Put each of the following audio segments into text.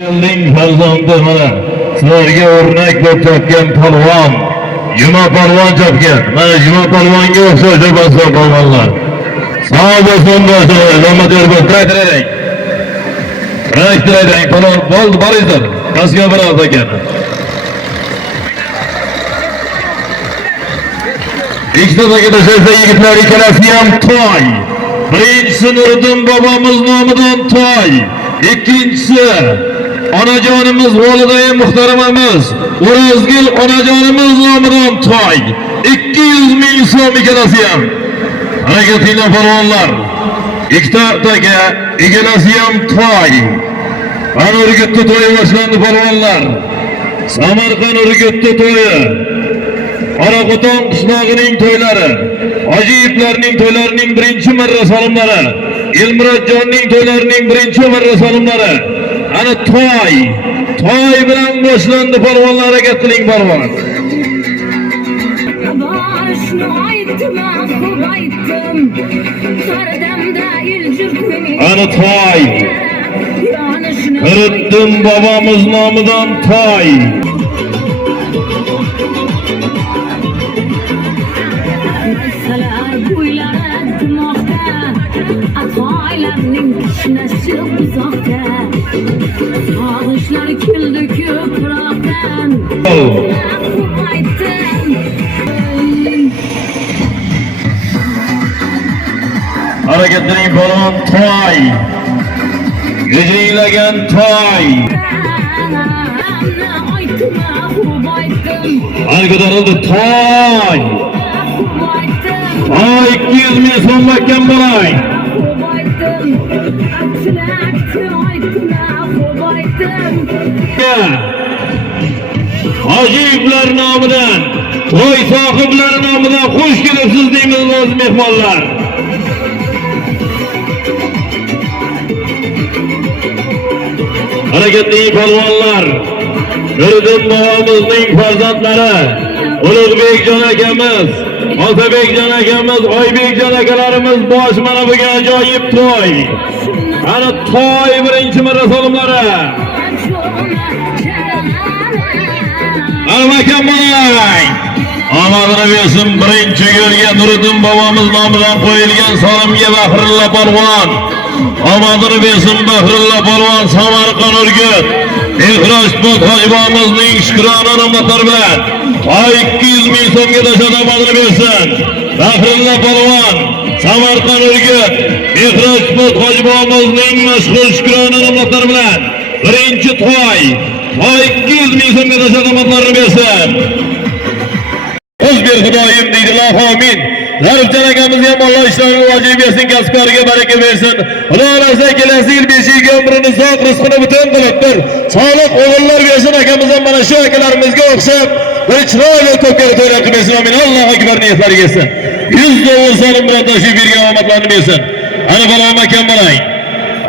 Yılın farzandı mana sizlarga o'rnak bo'lib topgan polvon Juma polvon topgan. Mana Juma polvonga o'xshaydi ba'zi polvonlar. Sağ bo'lsin do'stlar, rahmat berib taytiraylik. Taytiraylik polvon bo'ldi boringlar. Qasga biroz ekan. İktisadagi tashlasa yigitlar ikkalasi ham to'y. Birinchisi Nuriddin bobomiz nomidan to'y. İkincisi onajonimiz Volidai muhtaramamiz O'rozgul onajonimiz nomidan to'y. 200 ming so'm ikkalasi ham. Harakatinglar polvonlar. Ikkitadagi ikkalasi ham to'y. Ana Urgutda to'y boshlandi polvonlar. Samarqand Urgutda to'yi. Qoraqo'ton qishlog'ining to'ylari, Hojiyevlarning to'ylarining birinchi marra solimlari, Elmurodjonning to'ylarining birinchi marra solimlari. Ana to'y bilan boshlandi polvonlar, harakat qiling polvon. Ana to'y. Nuriddin bobomiz nomidan to'y. Hareketlerin polvon to'y. Gijinglagan to'y. Hali ko'tarildi to'y. 200 ming so'm bakkan bo'lay. Hojiyevlar nomidan, to'y sohiblari nomidan xush kelibsiz deymiz aziz mehmonlar. Harakatli polvonlar, Nuriddin bobomizning farzandlari Ulug'bekjon akamiz, Otabekjon akamiz, Oybekjon akalarimiz bosh mana bu ajoyib to'y. Ana to'y birinchi marra solimlari. Almakam bo'lay. Omadini bersin birinchi yo'lga Nuriddin bobomiz nomidan qo'yilgan solimga Bahrulla polvon. Omadini bersin Bahrulla polvon Samarqand Urgut. Ehrojbod hojibomizning shukrona rahmatlari bilan 200 ming so'mga tashlab omadini bersin. Bahrulla polvon Samarqand Urgut. Ehrojbod hojibomizning mashhur shukrona rahmatlari bilan birinchi to'y 200 ming so'mga tashlab omadini bersin. O'zbek Xudoyim deydi, amin. Zarifjon akamizga ham Alloh ishlarini vojib bersin, kasb-koriga baraka bersin. Xudo xolasa kelasi yil 5 yilga umrini sog', rizqini butun qilib bir sog'lik o'g'illar bersin. Akamiz ham mana shu akalarimizga o'xshab bir chiroyli to'pkari to'ylar qilib bersin. Amin. Alloh akbar niyatlariga yetsin. 100 dollar so'm bilan tashrif bergan omadlarni bersin. Ana polvon akam bo'lay.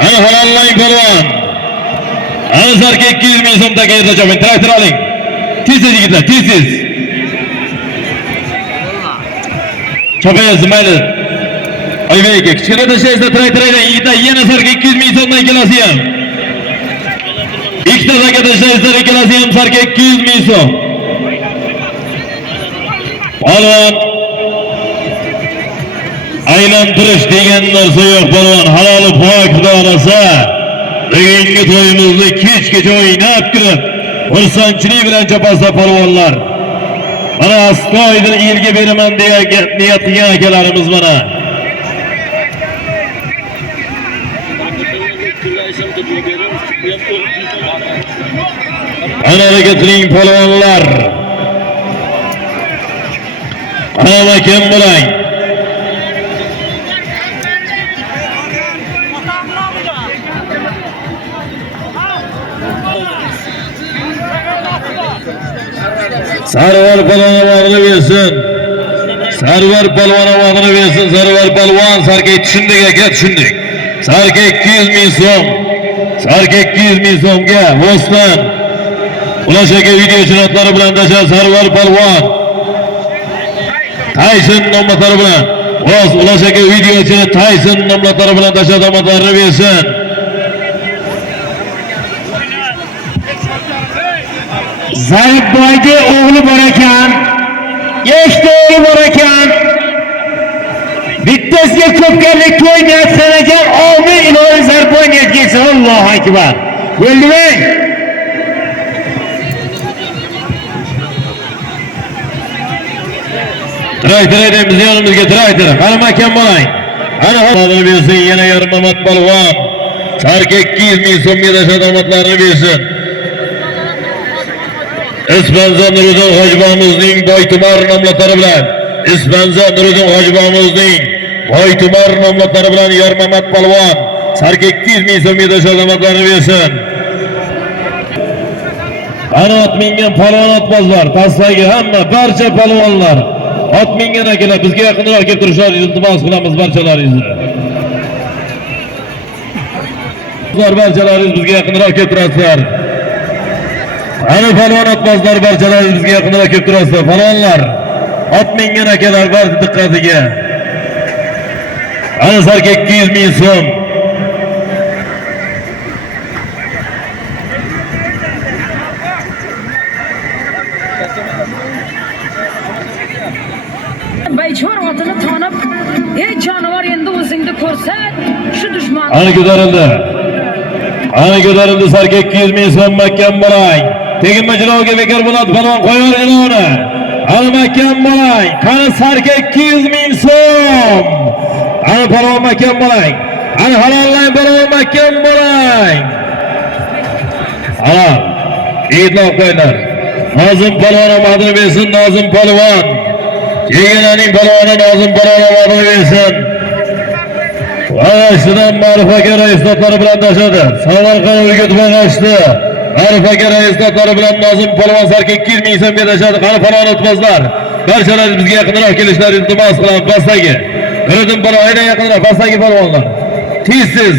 Ana halollang polvon. Ana zarga 200 ming so'm takayda choping. Traktor oling. Tez yigitlar, tez. Chopayapsiz mayli. Oybek aka, kichkina tashlaysiz traktoraydan yigitlar, yana sarga 200 ming so'mdan ikkalasi ham. Ikkita sarga tashlaysiz ikkalasi ham sarga 200 ming so'm. Polvon aylantirish degan narsa yo'q polvon. Haloli pok Xudo xolasa. Bugungi to'yimizni kechgacha o'ynab kirib, xursandchilik bilan chopasa polvonlar. Mana astoydil elga beraman degan niyat qilgan akalarimiz mana. Ana harakatning polvonlar. Ana kim bo'lang? Sarvar polvon omadini bersin. Sarvar polvon omadini bersin. Sarvar polvon sarga tushundik aka, tushundik. Sarga 200 ming so'm. Sarga 200 ming so'mga Vostan Ulash aka video chinotlari bilan tashlab Sarvar polvon. Tyson nomlari bilan Ulash aka videochini Tyson nomlari bilan tashlab nomlarini bersin. Zaribboyni o'g'li bor ekan. 3 o'g'li bor ekan. Bittasiga ko'pkarlik to'y niyat sanagan omin ilohi Zaribboy niyat kelsin. Allohu akbar. Bo'ldimi? Tiray deymiz yanımızga tiray. Qani makam bo'lang. Ana hozir bersin yana yarim Mamat polvon. Sarka 200 ming so'mga dashadomatlarini bersin. Ispanza Nuriddin Hojibomizning Boytumar nomlari bilan Ispanza Nuriddin Hojibomizning Boytumar nomlari bilan yarim Mamat polvon sarka 200 ming so'mga dashadomatlarini bersin. Ana ot mingan polvon otbozlar, taslaga hamma barcha polvonlar ot mingan akalar bizga yaqinroq kelib turishlaringizni iltimos qilamiz barchalaringizni. Barchalaringiz bizga yaqinroq kelib turasizlar. Ana polvon otbozlar barchalaringiz bizga yaqinroq kelib turasizlar. Polvonlar ot mingan akalar bor diqqatiga. Ana sarka 200 ming so'm. Baychor otini tanib, ey jonivor endi o'zingni ko'rsat, shu dushman. Ana ko'tarildi sarka 200 ming so'm makam bo'lang. Teginma jilovga bekor bo'ladi polvon qo'yar jilovni. Ana makam bo'lang. Qani sarka 200 ming so'm. Ana polvon makam bo'lang. Ana halollang polvon makam bo'lang. Ana e'tloq qo'yinglar. Nozim polvon omadini bersin, Nozim polvon. Yegenaning polvoni Nozim polvon omadini bersin. Va'shdan Ma'ruf aka raisdotlari bilan tashadi. Samarqand o'rgat bag'ashdi. Ma'ruf aka raisdotlari bilan Nozim polvon sarka 200 ming so'mga tashadi. Qani polvon o'tbozlar. Barchalaringiz bizga yaqinroq kelishlaringizni iltimos qilaman. Pastdagi. Nuriddin polvon aynan yaqinroq pastdagi polvonlar. Tez.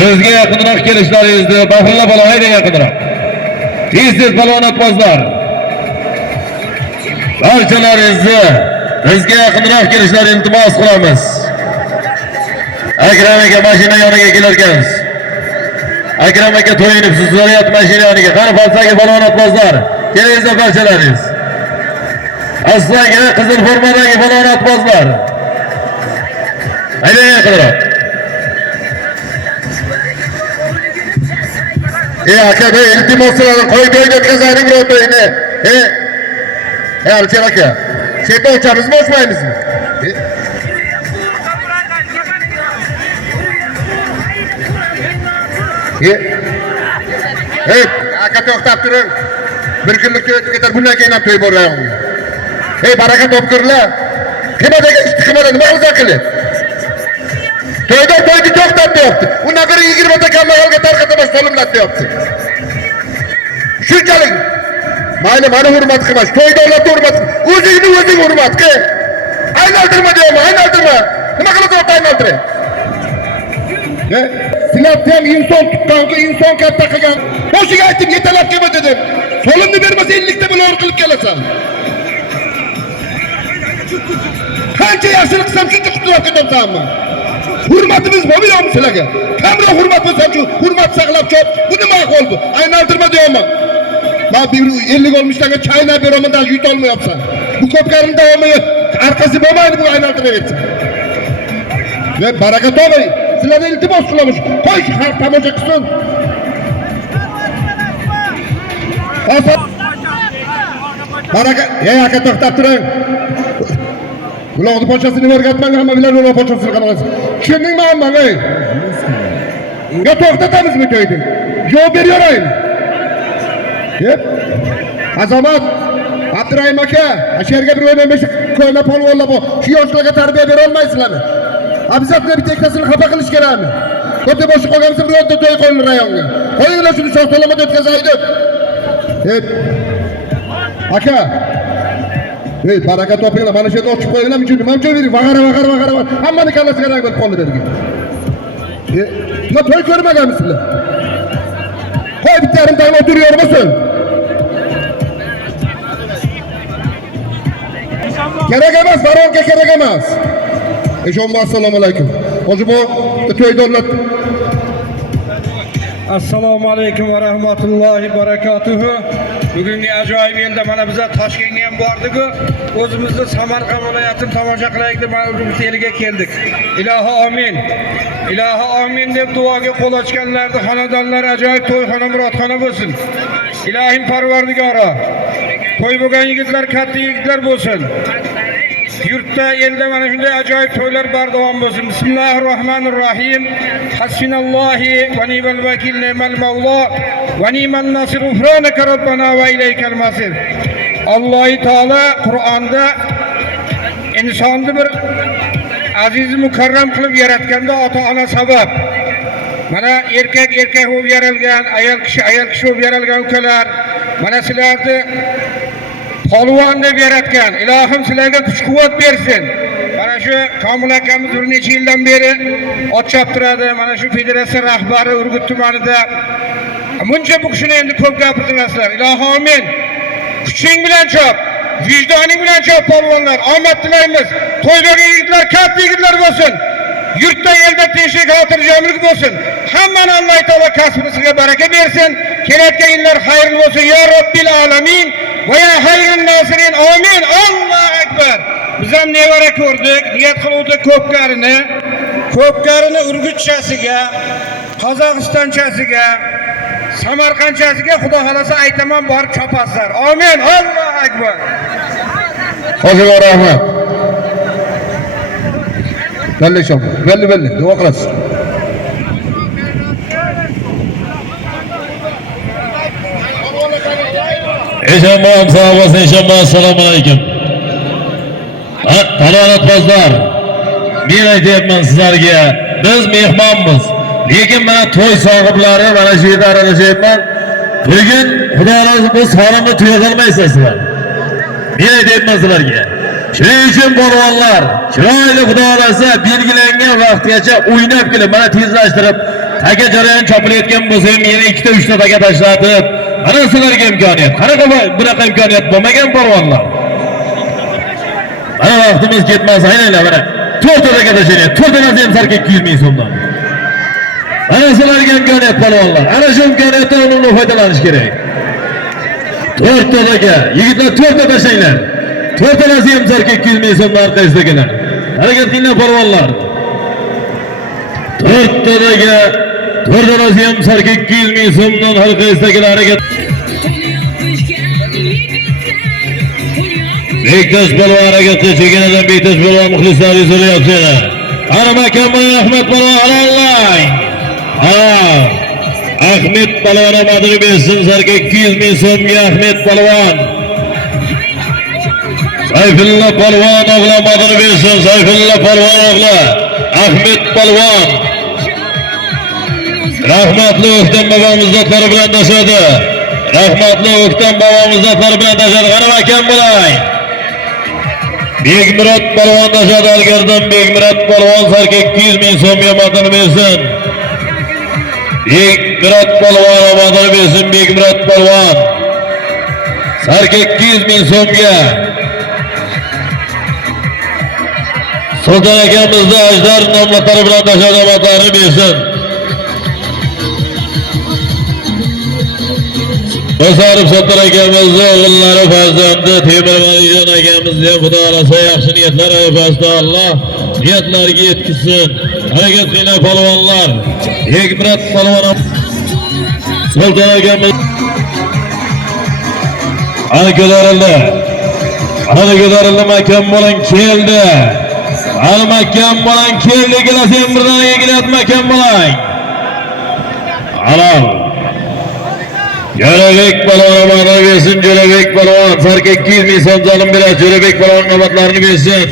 Bizga yaqinroq kelishlaringizni Bahrulla polvon aynan yaqinroq. Tez polvon o'tbozlar. Barchalaringizni bizga yaqinroq kelishlaringizni iltimos qilamiz. Akram aka mashina yoniga kelar ekansiz. Akram aka to'yinib siz so'rayapti mashina yoniga. Qani falsaga polvon otbozlar. Kelingizlar barchalaringiz. Aslagi qizil formadagi polvon otbozlar. Aynan yaqinroq. Aka bey iltimoslarni qo'yib o'tkazaylik ro'yini. Alcher aka. Chetda o'chamizmi, ochmaymizmi? Aka to'xtab turing. Bir kunlik to'y ketar, bundan keyin ham to'y borayapti. Baraka topkirlar. Qimmadagi ishni qilmadi, nima qilsa qilib. To'yda to'yni to'xtab deyapti. Undan beri 20 ta kambag'alga tarqatamas qo'limlar deyapti. Shunchalik mayli meni hurmat qilmas, to'yda ularni hurmat, o'zingni o'zing hurmat qil. Aylantirma deyapman, aylantirma. Nima qilasan aylantirib? Sizlar ham inson tuqqanki, inson katta qilgan. Boshiga aytdim, yetalab kelma dedim. So'limni bermasa 50 ta bilan qilib kelasan. Qancha yaxshilik qilsam shuncha qutulib ketamsanmi? Hurmatimiz bo'lmayapti sizlarga. Kamroq hurmat bo'lsa-chi, hurmat saqlab chop. Bu nima ahvol bu? Aylantirma deyapman. Men 50 olmishlarga chaynab beraman, da yuta olmayapsan. Bu ko'pkaring davomi arkasi bo'lmaydi bu aylantiravering. Ve baraka toping. Sizlarga iltimos qilamiz. Qo'y xalq tomosha qilsin. Baraka, aka to'xtab turing. Bularni pochasini o'rgatmang, hamma bilan ular pochasini qilasiz. Tushundingmi hamma? Yo to'xtatamizmi to'yni? Javob beraveraymi? Azamat, Abdurahim aka, asherga bir 15 ko'na polvonlar bor. Shu yoshlarga tarbiya bera olmaysizlarmi? Abizatni bitta ikkitasini xafa qilish kerakmi? Ko'pda boshqa qolgansa bir o'nta to'y qo'ying rayonga. Qo'yinglar shuni sog'lomada o'tkazaylik. Aka. Baraka topinglar, mana shu yerda ochib qo'yinglar, uchun nima uchun bering? Vag'ara. Hammani kallasiga rang bo'lib qoldi bergan. Nima to'y ko'rmaganmisizlar? Qo'y bitta yarim tayyor o'tiravermasin. Kerak emas, baronga kerak emas. Assalomu alaykum. Hozir bu to'yda Assalomu alaykum va rahmatullohi barakatuhu. Bugungi ajoyib yilda mana biza Toshkentga ham bordik-ku, o'zimizni Samarqand viloyatini tomosha qilaylik deb mana bu eliga keldik. Ilohi amin. Ilohi amin deb duoga qo'l ochganlarning xonadonlari ajoyib to'yxona murodxona bo'lsin. Ilohim Parvardigoro, to'y bo'lgan yigitlar katta yigitlar bo'lsin. Yurtda elda mana shunday ajoyib to'ylar bardavom bo'lsin. Bismillahirrohmanirrohim. Hasbunallohi va ni'mal vakil, ni'mal mavlo va ni'man nasir. Ufranaka robbana va ilaykal masir. Alloh taolo Qur'onda insonni bir aziz mukarram qilib yaratganda ota-ona sabab. Mana erkak bo'lib yaralgan, ayol kishi bo'lib yaralgan ukalar, mana sizlarni polvon deb yaratgan. Ilohim sizlarga kuch-quvvat bersin. Mana shu Komil akamiz bir necha yildan beri ot choptiradi. Mana shu federatsiya rahbari Urgut tumanida. Buncha bu kishini endi ko'p gapirtirasizlar. Ilohim amin. Kuching bilan chop, vijdoning bilan chop polvonlar. Omad tilaymiz. To'ydagi yigitlar katta yigitlar bo'lsin. Yurtda elda tinchlik, xotirjamlik bo'lsin. Hammani Alloh taolo kasbingizga baraka bersin. Kelayotgan yillar xayrli bo'lsin. Ya Robbil alamin. Va ya hayrun nasirin. Amin. Allohu akbar. Biz ham nevara ko'rdik, niyat qiluvdik ko'pkarini Urgutchasiga, Qozog'istonchasiga, Samarqandchasiga Xudo xolasa aytaman borib chopasizlar. Amin. Allohu akbar. Hojiga rahmat. Belli chop. Belli. Duo qilasiz. Eşanbağım sağ olasın, eşanbağım. Assalomu alaykum. Talonatbozlar, men aytyapman sizlarga, biz mehmonmiz. Lekin mana to'y sohiblari mana shu yerda aralashyapman. Bugun Xudo rozi bu sonimni tuya qilmaysizlar sizlar. Men aytyapman sizlarga. Shuning uchun polvonlar, chiroyli Xudo xolasa belgilangan vaqtgacha o'ynab kelib, mana tezlashtirib, taka jarayon chopilayotgan bo'lsa ham yana 2 ta 3 ta taka tashlatib, mana sizlarga imkoniyat. Qanaqa bunaqa imkoniyat bo'lmagan polvonlar. Mana vaqtimiz ketmas, aynanglar mana. 4 ta taka tashlayapti. 4 tanasi ham sarka 200 ming so'mdan. Mana sizlarga imkoniyat polvonlar. Ana shu imkoniyatdan unumli foydalanish kerak. 4 ta taka, yigitlar 4 ta tashlanglar. 4 tanasi ham sarka 200 ming so'mdan orqasidagilar. Harakat qilinglar polvonlar. 4 ta taka, 4 tanasi ham sarka 200 ming so'mdan orqasidagilar harakat. Bektash polvon harakatga chekinadan Bektash polvon muxlislari so'rayapti. Ana Kamol Ahmed polvon halallang. Ahmed polvon omadini bersin, sarka 200 ming so'mga Ahmed polvon. Sayfulla polvon o'g'li omadini bersin, Sayfulla polvon o'g'li Ahmed polvon. Rahmatli O'ktam bobomiz zotlari bilan tashadi. Rahmatli O'ktam bobomiz zotlari bilan tashadi. Qani akam bo'lay. Begmurod polvon tashadi algardan. Begmurod polvon sarka 200 ming so'mga omadini bersin. Begmurod polvon omadini bersin. Begmurod polvon sarka 200 ming so'mga. Sulton akamizni ajdar nomlari bilan tashadi omadlarini bersin. Bosarib Sulton akamizni o'g'illari farzandi Temur Malijon akamizni ham Xudo xolasa yaxshi niyatlar arafasida Alloh niyatlariga yetkazsin. Harakat qilinglar polvonlar. Begmurod polvon Sulton akamiz ana ko'tarildi. Makam bolang keldi. Ana makam bolang keldi. Kelasi ham birdaniga kelyapti makam bolang. Alloh Jo'rabek polvon omadini bersin. Jo'rabek polvon sarka 200 ming so'm zolim beradi. Jo'rabek polvon omadlarini bersin.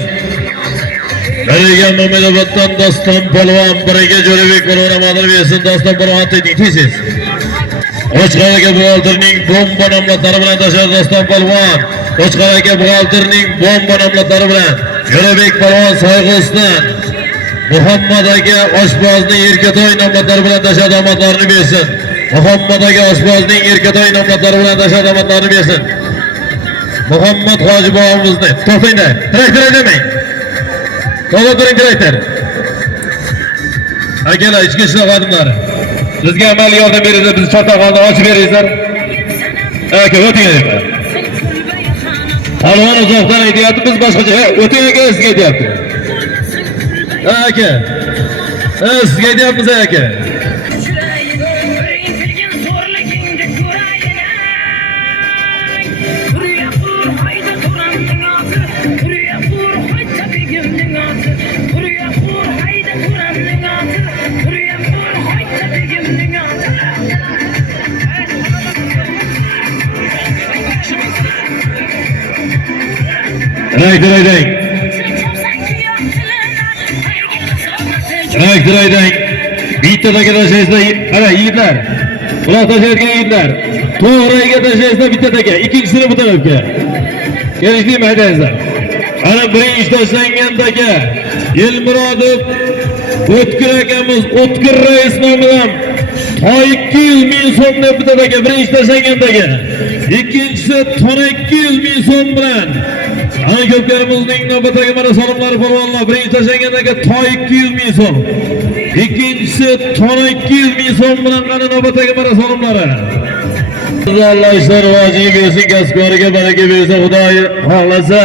Biriga Muhammadoboddan Doston polvon, biriga Jo'rabek polvon omadini bersin. Doston polvon tez. Qo'chqor aka buxgalterning bomba nomlari bilan tashadi Doston polvon. Qo'chqor aka buxgalterning bomba nomlari bilan Jo'rabek polvon Sayg'o'ston. Muhammad aka oshpozning Erkatoy nomlari bilan tashadi omadlarini bersin. Muhammad aka oshpozning Erkatoy nomlari bilan tashadi omadlarini bersin. Muhammad hoji bobomizni to'xtanglar. Traktor demang. To'g'ri turing traktor. Akalar ichki ishlar xodimlari. Bizga amal yordam beringlar, biz chatoqolni ochib beringlar. Aka, o'ting aka. Palvon uzoqdan aytyapti, biz boshqacha. O'ting aka, sizga aytyapti. Aka. Sizga aytyapmiz aka. Diraydan. Bittadagi tashlaysizlar, ana yigitlar. Quloq tashlayotgan yigitlar. To'g'riga tashlaysizlar bittadagi, ikkinchisini bu tarafga. Kelishdingmi haydangizlar. Ana birinchi tashlangandagi Elmurodov O'tkir akamiz, O'tkir rais nomidan to 200 ming so'mni bittadagi birinchi tashlangandagi. Ikkinchisi tona 200 ming so'm bilan. Ana ko'pkarimizning navbatdagi mana salomlari polvonlar, birinchi tashlangandagi to 200 ming so'm. İkincisi tona 200 ming so'm bilan qani navbatdagi mana salomlari. Allah ishlar rozilik bersin, kasbkoriga baraka bersin, Xudo xohlasa.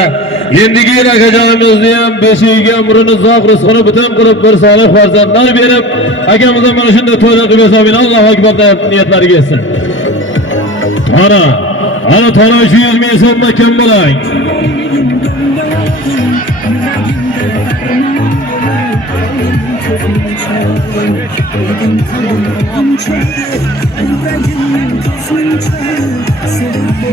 Endigi akajonimizni ham beshigiga umrini uzoq, rizqini butun qilib bir solih farzandlar berib, akamizdan mana shunday to'ylar qilib bersin. Allohu akbar deb niyatlariga yetsin. Ana tona 300 ming so'mdan kim bo'lang?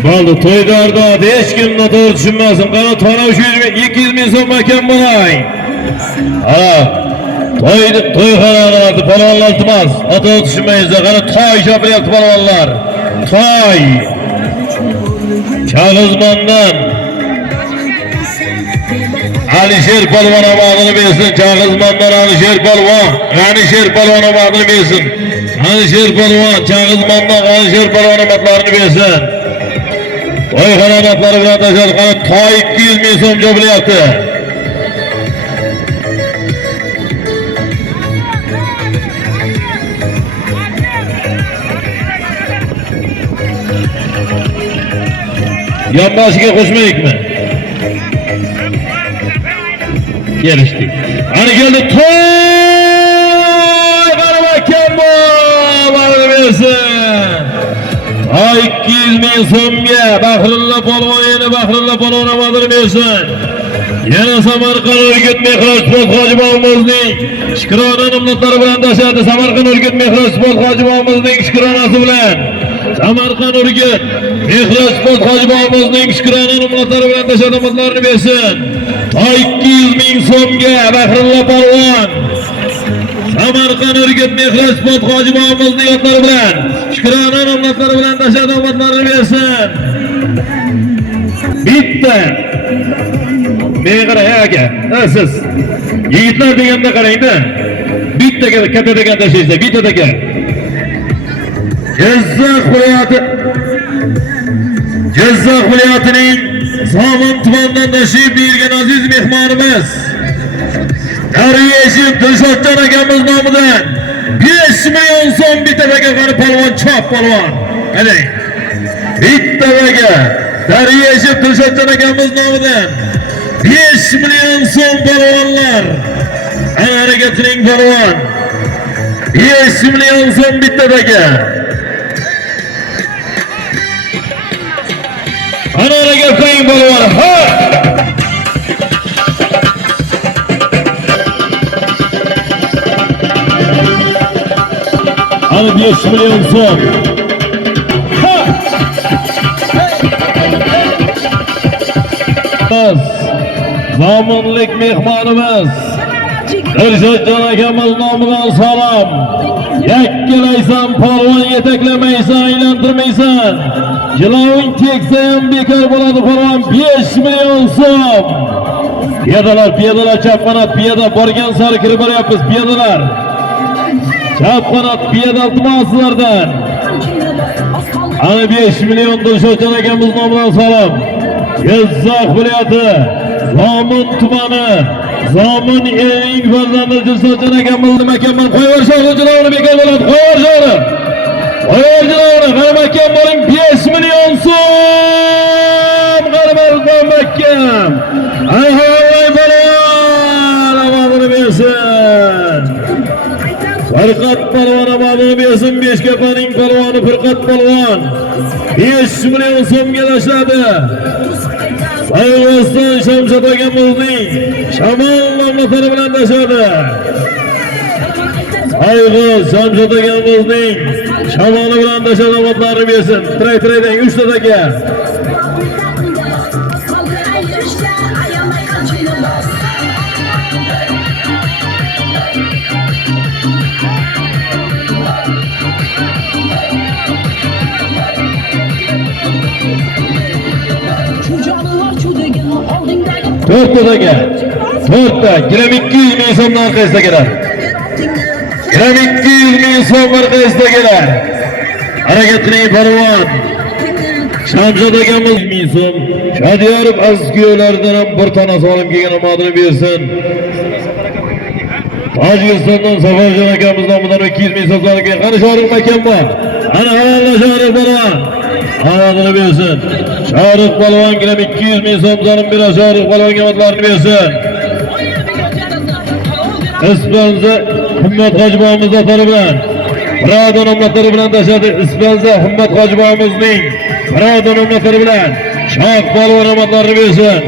Bo'ldi, to'ydarda hech kim noto'g'ri tushunmasin. Qani tona 200 ming so'm ekan bo'lay. To'yxonalarni polvonlar iltimos, noto'g'ri tushunmaysizlar. Qani toy chopilyapti polvonlar. Toy. Chag'izmondan Alisher polvon omadini bersin. Chag'izmondan Alisher polvon, Alisher polvon omadini bersin. Alisher polvon, Chag'izmondan Alisher polvon omadlarini bersin. To'yxona omadlari bilan tashlaqani toy 200 ming so'm jo'bilyapti. Yonboshiga qo'shmaykmi? Kelishdik. Ana keldi to'y barakan bo'lar bersin. 200 ming so'mga Bahrulla polvon, yana Bahrulla polvon omadini bersin. Yana Samarqand Urgut Mehroj sport hojibomizning shukrona minnatlar bilan tashladi. Samarqand Urgut Mehroj sport hojibomizning shukronasi bilan Samarqand Urgut Mehroj sport hojibomizning shukrona minnatlar bilan tashlamoqlarini bersin. 200 ming so'mga Bahrulla polvon Samarqand Urgut Mehroj sport hojibomizning yotlari bilan shukrona minnatlar bilan tashlamoqlarini bersin. Bitta Meğara aka, siz yigitlar deganda qarangda, bittaga katta degan tashlaysiz, bittadagi. Jizzax viloyatining Somon tumanidan tashrif buyurgan aziz mehmonimiz Darveshim Dilshodjon akamiz nomidan 5 million so'm bittadagi qani polvon chop polvon. Qarang. Bittadagi Darveshim Dilshodjon akamiz nomidan 5 million so'm polvonlar. Ana harakatining polvon. 5 million so'm bittadagi. Ana harakating polvon. Ha! Ana 5 million so'm. Ha! Zamonlik mehmonimiz Dilshodjon akamiz nomidan salom. Yakkalaysan polvon, yetaklamaysan, aylantirmaysan. Jiloving teksa ham bekor bo'ladi polvon. 5 million so'm. Piyodalar chap qanot piyoda borgan sari kirib boryapmiz piyodalar. Chap qanot piyoda iltimoslardan. Ana 5 million Dilshodjon akamiz nomidan salom. Jizzax viloyati Somon tumani Zaman eng farzandı Dilso'dan akamiz mükemmel qo'yver sho'g'lichilarni bekor bo'ladi. Qo'yver sho'g'li. Qo'yver sho'g'li. Qaramakan bo'ling 5 million so'm. Qaramakan. Ay hay balon. Avazini bersin. Firqat polvon avazini bersin. Beshkapaning polvoni Firqat polvon 5 million so'mga tashladi. Sayg'iston Shamshod akamizning Shamol nomlari bilan tashladi. Sayg'is Shamshod akamizning Shamoli bilan tashladi. Omadlarini bersin. Tray-traydan 3 ta aka. To'rtta aka. To'rtta. Gram 200 ming so'm orqasida keladi. Gram 200 ming so'm orqasida keladi. Harakatning polvon Shamshod akamiz 100 ming so'm. Shadiyorov azkiyolaridan ham bir tona solim kelgan omadini bersin. Tojikistondan Safarjon akamiz nomidan 200 ming so'm so'ralgan. Qani Shoruq akam bor. Ana halol Shoruq polvon. Omadini bersin. Shoruq polvon gram 200 ming so'm solim beradi. Shoruq polvonga omadlarini bersin. Ispanza Himmat Hojiboyimiz otari bilan Prado nomlari bilan tashladi. Ispanza Himmat Hojiboyimizning Prado nomlari bilan Shoh polvon omadlarini bersin.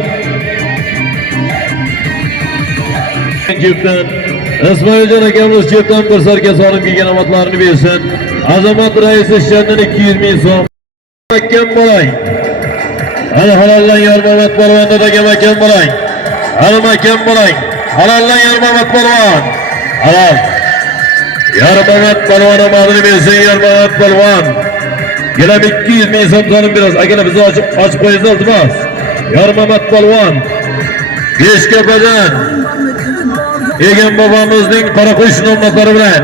Chepdan Ismoiljon akamiz chepdan bir sarka solim kelgan omadlarini bersin. Azamat raisi shandan 200 ming so'm. Makam bo'lay. Ana halollan Yormamat polvonda da makam bo'lay. Ana makam bo'lay. Halollan Yormamat polvon. Halol. Yormamat polvon omadini bersin. Yormamat polvon. Yana 200 ming so'm solim biraz. Akalar bizni ochib qo'yinglar iltimos. Yormamat polvon. Beshkapadan Egan bobomizning Qoraqush nomlari bilan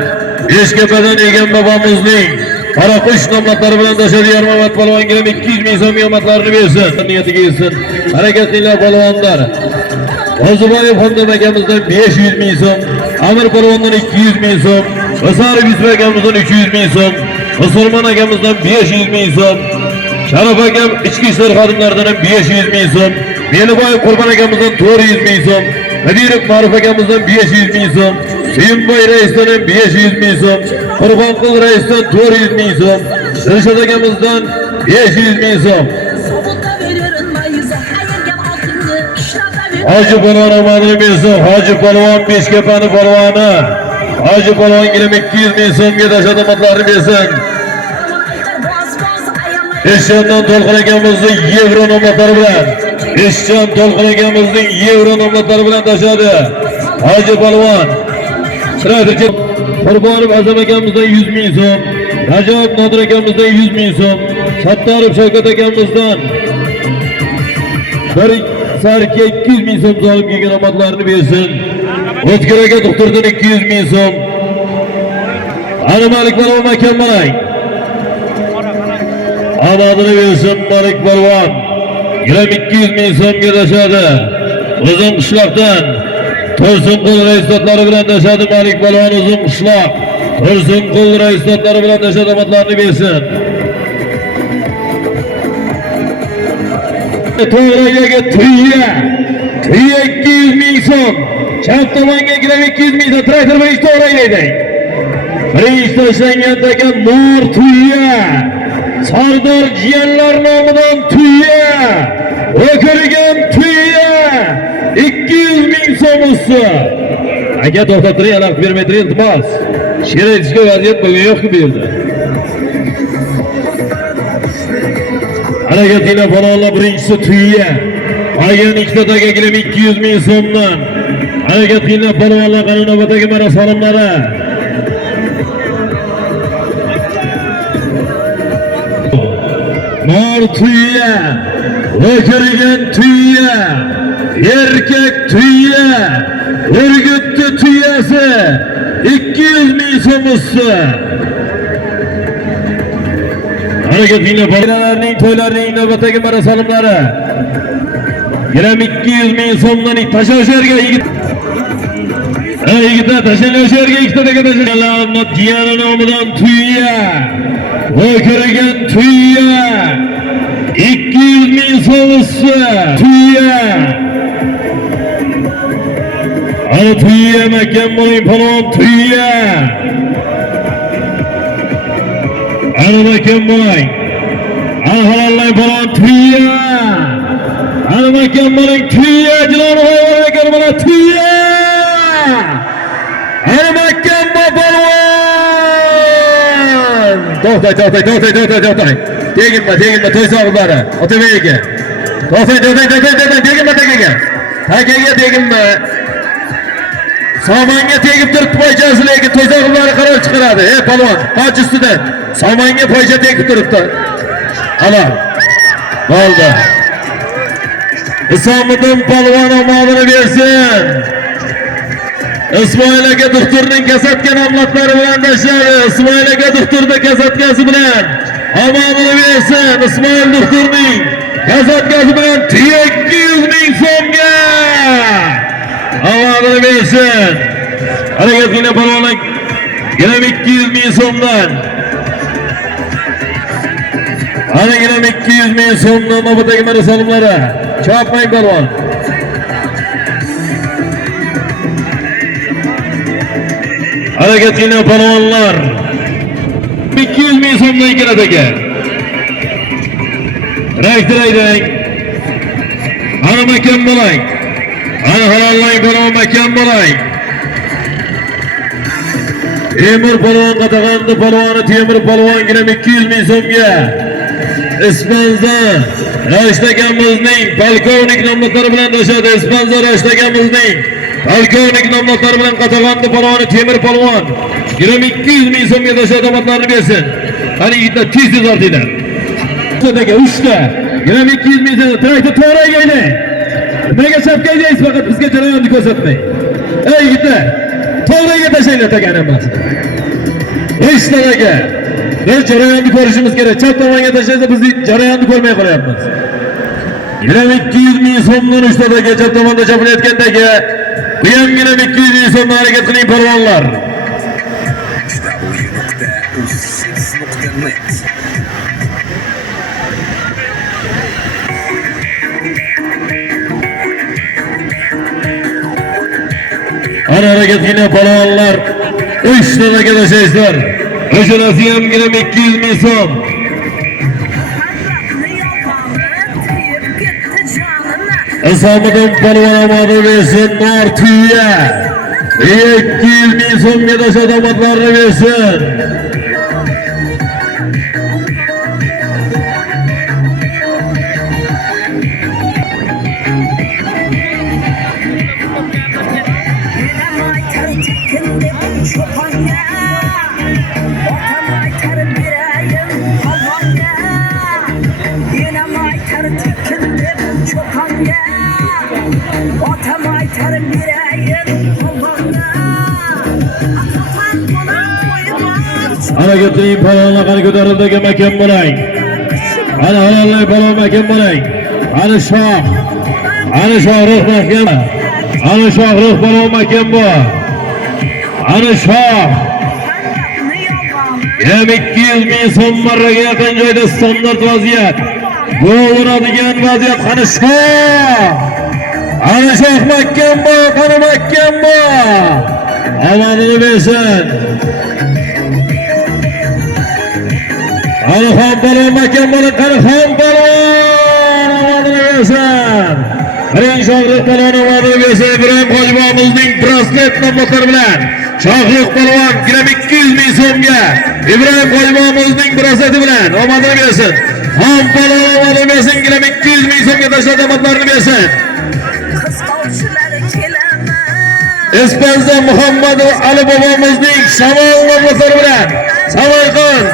Beshkapadan Egan bobomizning Qoraqush nomlari bilan tashladi. Yormamat polvon gram 200 ming so'm omadlarini bersin. Niyatiga yetsin. Harakatlilar polvonlar. Ozuboyev Xondan akamizdan 500 ming so'm, Amir polvondan 200 ming so'm, Osarov Yusuf akamizdan 300 ming so'm, Musulmon akamizdan 500 ming so'm, Sharaf akam ichki ishlar xodimlaridan 500 ming so'm, Meliboyev Qurbon akamizdan 400 ming so'm, Nadirov Ma'ruf akamizdan 500 ming so'm, Suyunboy raisdan 500 ming so'm, Qurbonqul raisdan 400 ming so'm, Dilshod akamizdan 500 ming so'm. Hoji polvon omadini bersin. Hoji polvon Beshkapani polvoni. Hoji polvon gram 200 ming so'mga tashladi. Omadlarini bersin. Eshondan To'lqin akamizning yevro nomlari bilan Eshon To'lqin akamizning yevro nomlari bilan tashladi. Hoji polvon Strategik Qurbonov Azam akamizdan 100 ming so'm, Rajab Nodir akamizdan 100 ming so'm, Sattorov Shavkat akamizdan Sarki 200 ming so'm solim kelgan omadlarini bersin. O'tkir aka doktordan 200 ming so'm. Ana Malik polvon makam bo'lay. Omadini bersin Malik polvon. Gram 200 ming so'mga tashladi. Uzun qishloqdan Tursunqul raislatlari bilan tashladi. Malik polvon uzun qishloq. Tursunqul raislatlari bilan tashladi. Omadlarini bersin. To'g'riga tuya 200 ming so'm. Chap tomonga gram 200 ming so'm. Traktor bilan to'g'rilaydi. Birinchi tashlangandagi Nur tuya. Sardor jiyanlar nomidan tuya. O'kirgan tuya 200 ming so'm usti. Aka to'xtab turing, aloq bermay turing iltimos. She'r aytishga vaziyat bo'lgan yo'q bu yerda. Harakatlilar polvonlar birinchisi tuya. Qolgan ikkita taga gram 200 ming so'mdan. Harakatlilar polvonlar qani navbatdagi marosimlari. Mor tuya, o'kirgan tuya, erkak tuya, urgutli tuyasi 200 ming so'm usti. Harakatlilar bolalarning to'ylarining navbatdagi marosimlari. Gram 200 ming so'mdan tashlashlarga yigit Yigitlar tashlanglar shu yerga ikkita taka tashlanglar. Diyana nomidan tuya. O'kirgan tuya. 200 ming so'misi tuya. Ana tuya makam bo'ling palvon tuya. Ana makam bo'ling. Ana halollang palvon tuya. Ana makam bo'ling tuya. Jiloni qo'yib mana tuya. Ana makam palvon. To'xtang. Teginma, to'y sohiblari. Otabek aka. To'xtang, teginma takaga. Takaga teginma. Somonga tegib turibdi poychasi, lekin to'y sohiblari qaror chiqaradi. Palvon, qoch ustidan. Somonga poycha tegib turibdi. Halol. Bo'ldi. Isomiddin palvon omonini bersin. Ismoil aka doktorning kasadga nomlatlari bilan tashladi. Ismoil aka doktorning kasadkasi bilan omonini bersin. Ismoil doktorning kasadkasi bilan 200 ming so'mga omonini bersin. Harakatgina palvonlar yana 200 ming so'mdan. Ana yana 200 ming so'mdan navbatdagi marosimlari. Chopmang palvon. Hareketine palvonlar 200 ming so'mdan keladi aka. Raktiraydan. Ana makam bo'lang. Ana halollang palvon makam bo'lang. Temir palvon qatag'andi palvoni Temir palvon 200 ming so'mga. Ispanza Rashtakamizning polkovnik nomlatlari bilan tashladi. Ispanza Rashtakamizning polkovnik nomlatlari bilan qatag'andi palvoni Temir palvon 200 ming so'mga tashladi, omadlarini bersin. Qani yigitlar tez ortinglar. Aka 3 ta 200 ming so'm traktor to'g'rayga. Nimaga chapkaysiz faqat bizga jarayonni ko'rsatmang. Ey yigitlar, to'g'rayga tashlanglar takani emas. Aka. Biz jarayonni ko'rishimiz kerak. Chap tomonga tashlaysa biz jarayonni ko'rmay qolyapmiz. 200 ming so'mdan 3 taga chap tomonda chapilayotgandagi bu ham 200 ming so'mdan harakat qiling palvonlar. Ana harakatgina palvonlar 3 taga tashlaysizlar. O'shanasi ham 200 ming so'm. Isomiddin palvon omadi bersin, nor tuya 200 ming so'mga tashladi, omadlarini bersin. Hareketli palvonlar qani ko'tarildagi makam bo'lang. Ana halollar palvon makam bo'lang. Ana shoh. Ana shohruh makam. Ana shohruh palvon makam bu. Ana shoh. 200 ming so'm marraga yaqin joyda standart vaziyat. Bo'ladigan vaziyat qani shoh. Ana shoh makam bu, qani makam bu. Omonini bersin. Ana xon palvon makam bo'lib qani xon palvon omonini bersin. Birinchi shohruh palvon omonini bersin. Ibrohim Hojibomizning braslet nomlatlari bilan shohruh palvon 200 ming so'mga Ibrohim Hojibomizning brasleti bilan omonini bersin. Xon palvon omonini bersin. 200 ming so'mga tashladi, omonlarini bersin. Ispanza Muhammad Ali bobomizning shamol nomlatlari bilan Samarqand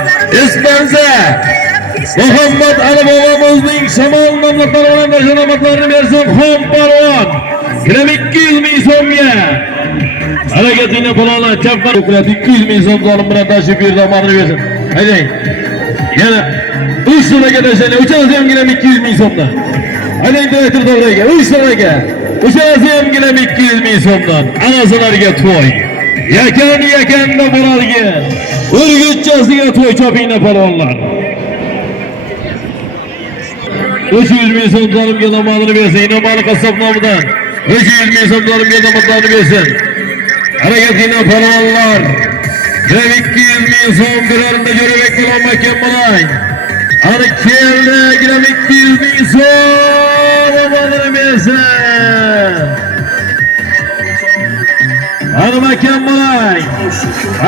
Ispanza Muhammad Ali bobomizning shamol nomlatlari bilan tashlamatlarini bersin. Xon palvon 200 ming so'mga. Harakatini palvonlar chapqa 200 ming so'm zolim bilan tashib berdi, omonini bersin. Haydang. Yana 3 so'mga tashlaydi. Uchalasi ham 200 ming so'mdan. Haydang direktor to'g'riga 3 so'mga. Uçası hem gilem 200 bin so'mdan. Anasılarga to'y. Yakan-yakanda Muralga. Urgutchasiga to'y chopinglar palvonlar. 300 bin so'm zolimga namozni bersin. Inomali qassob nomidan 300 bin so'm zolimga namozni bersin. Harakat qilinglar palvonlar. 200 bin so'm birorunda Jo'rabek bilan mahkam bo'ling. Ana keldi, gilam 200 bin so'm namozni bersin. Ana mahkam bo'ling.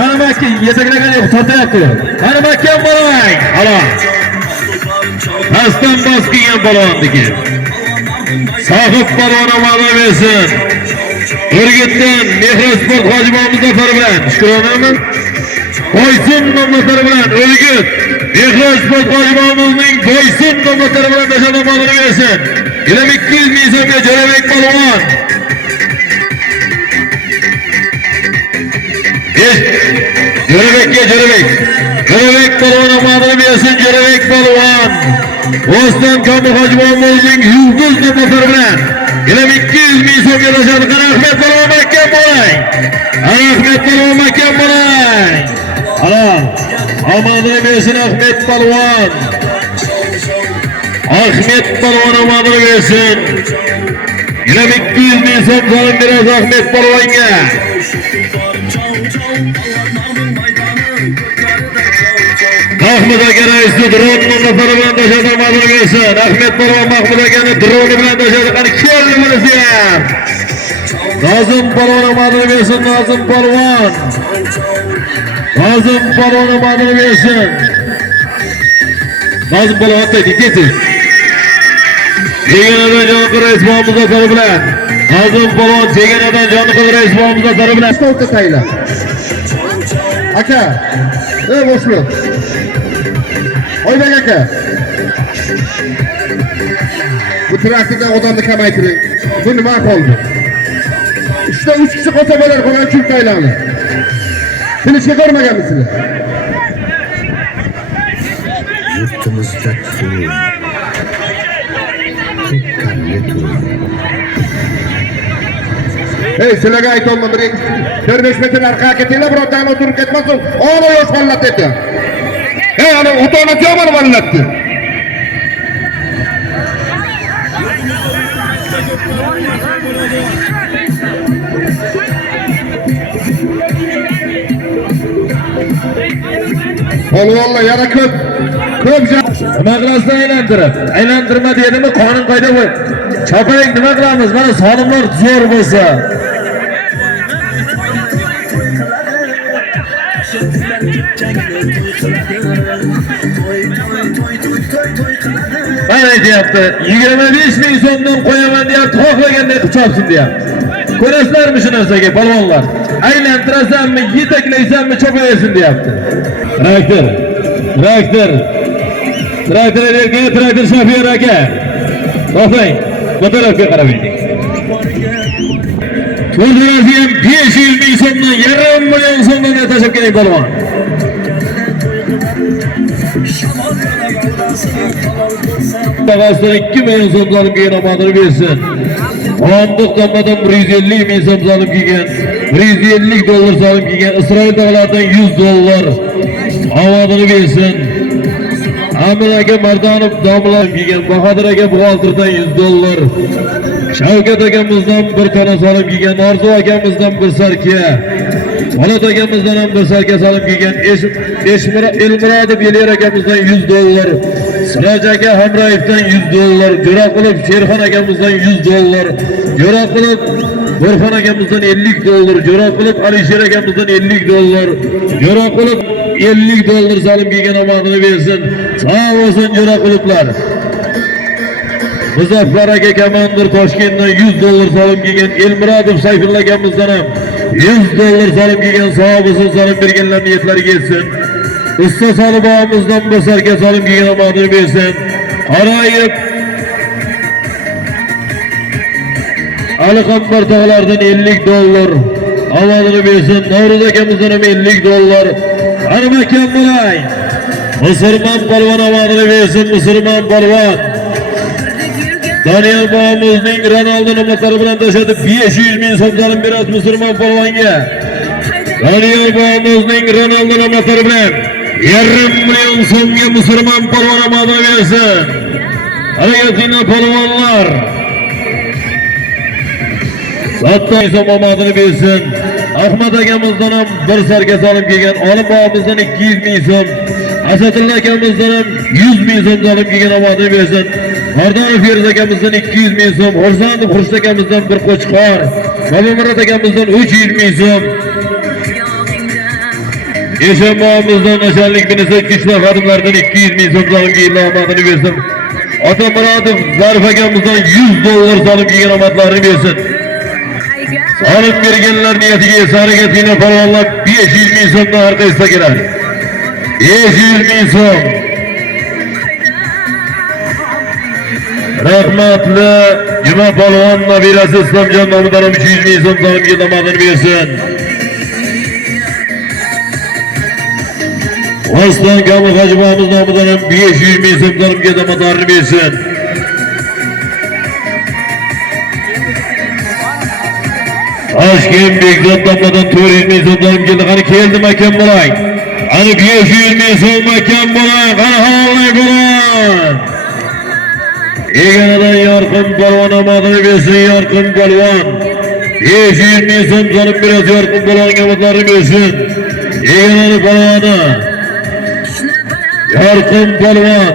Ana mahkam yetaklagan yo'q, tortayapti. Ana mahkam bo'ling. Ana Aslan bas kelgan palvonniki. Sohib palvon namozni bersin. Urgutdan Mehrosport Hojiboy Muzaffar bilan Shukronami? Boysun nomlari bilan Urgut Mehrosport Hojiboyimizning Boysun nomlari bilan dasha namozni bersin. Gilam 200 bin so'mga Jo'rabek palvon. Jo'rabek palvon namozni bersin. Jo'rabek palvon. Oston Komil Hojiboyimizning yulduz nomlari bilan gilam 200 bin so'mga dasha Ahmet palvon mahkam bo'ling. Ahmet palvon mahkam bo'ling. Ana omadini bersin Ahmet palvon. Ahmet palvon omadini bersin. Gilam 200 bin so'm zolim berasiz Ahmet palvonga. Mahmud aka raisni dron nomlari bilan dasha omadini bersin. Ahmet palvon Mahmud akani droni bilan dasha qani keldi bunisi ham. Nazim palvon omadini bersin. Nazim palvon omadini bersin. Nazim palvon aytdi ketish. Teganadan Jonqul Raisbon Muzaffar bilan Nazim palvon Teganadan Jonqul Raisbon Muzaffar bilan Stolta tayla. Aka, boshliq. Oybek aka. Bu traktordan odamni kamaytiring. Bu nima qoldi? Ishda 3 kishi qolsa bo'lar, qolgan kim taylani? Filishga ko'rmaganmisizlar? Yurtimizda to'y. Ko'pkarli to'y. Hey, sizlarga aytolmam, 4-5 metr orqaga ketinglar, birontani o'tirib ketmasin. Ona yosh bolalar dedi. Hey, ana ota-onasi ham bolalardi. Polvonlar yana ko'p Nima qilasizlar aylantirma dedimi qonun qoida bu. Chopaylik nima qilamiz? Mana sonimlar zo'r bo'lsa. Mana aytyapti, 25 bin so'mdan qo'yaman deyapti, xohlaganday qilib deyapti. Ko'rasizlarmi shu narsaga polvonlar? Aylantirasanmi, yetaklaysanmi, chopaversin deyapti. Traktor shofyor aka. To'xtang, bu tarafga qarang. To'ldirasi ham 500 bin so'mdan, 1,5 million so'mdan tashab keling polvon. Bag'asdan 2 million so'm zolim kelgan omadini bersin. Ondiq tomadan 150 bin so'm zolim kelgan. 150 dollar zolim kelgan. Isroil dog'laridan 100 dollar omadini bersin. Amir aka Mardonov domlar kelgan. Bahodir aka buxgalterdan 100 dollar. Shavkat akamizdan bir tona solim kelgan. Orzu akamizdan bir sarka. Polat akamizdan ham bir sarka solim kelgan. Elmurodov Yeliyer akamizdan 100 dollar. Siroj aka Hamroyevdan 100 dollar. Jo'raqulov Sherxon akamizdan 100 dollar. Jo'raqulov Burxon akamizdan 50 dollar. Jo'raqulov Alisher akamizdan 50 dollar. Jo'raqulov 50 dollar solim kelgan omadini bersin. Sağ olsun Jo'raqulovlar. Muzaffar aka komandir Toshkentdan 100 dollar solim kelgan. Elmurodov Sayfulla akamizdan ham 100 dollar solim kelgan. Sağ olsun solim berganlar niyatlariga yetsin. Usta Solibovimizdan bir sarka solim kelgan omadini bersin. Arayib Ali Qambar tog'laridan 50 dollar omadini bersin. Novruz akamizdan ham 50 dollar. Ana mahkam bo'lay. Musulmon polvon omadini bersin. Musulmon polvon. Daniel babamızning Ronaldo nomlari bilan taşıdı 500 ming so'mdan biraz musulmon polvonga. Daniel babamızning Ronaldo nomlari bilan 1,5 million so'mga musulmon polvon omadini bersin. Hareketine polvonlar. Hatta so'm omadini bersin. Ahmad akamizdan ham bir sarga solib kelgan, Olim babamizdan 200 ming so'm. Asadulla akamizdan ham 100 ming so'm solib kelgan omadini bersin. Mardonov Feruz akamizdan 200 ming so'm, Xursandov Xurshid akamizdan bir qo'chqor, Bobomurod akamizdan 300 ming so'm. Eshonboyimizdan nashanlik ministr ishlar xodimlaridan 200 ming so'm solib kelgan omadini bersin. Otamurodov Zarif akamizdan 100 dollar solib kelgan omadlarini bersin. Solib berganlar niyatiga harakatini polvonlar 500 ming so'mdan orqasida kelar. 500 ming so'm. Rahmatli Juma polvon nabirasi Islomjon nomidan 300 ming so'm solib kelgan omadini bersin. Oston Kamil Hojiboyimiz nomidan 500 ming so'm solib kelgan omadini bersin. Toshkent Bekzod nomidan 400 ming so'm solib keldi. Qani keldim akam bo'lang. Qani 500 ming so'm akam bo'lang. Qani havola bo'lang. Egadan Yorqin polvon omadini bersin, Yorqin polvon. 500 ming so'm solib biraz Yorqin polvonga omadlarini bersin. Egadan polvoni. Yorqin polvon.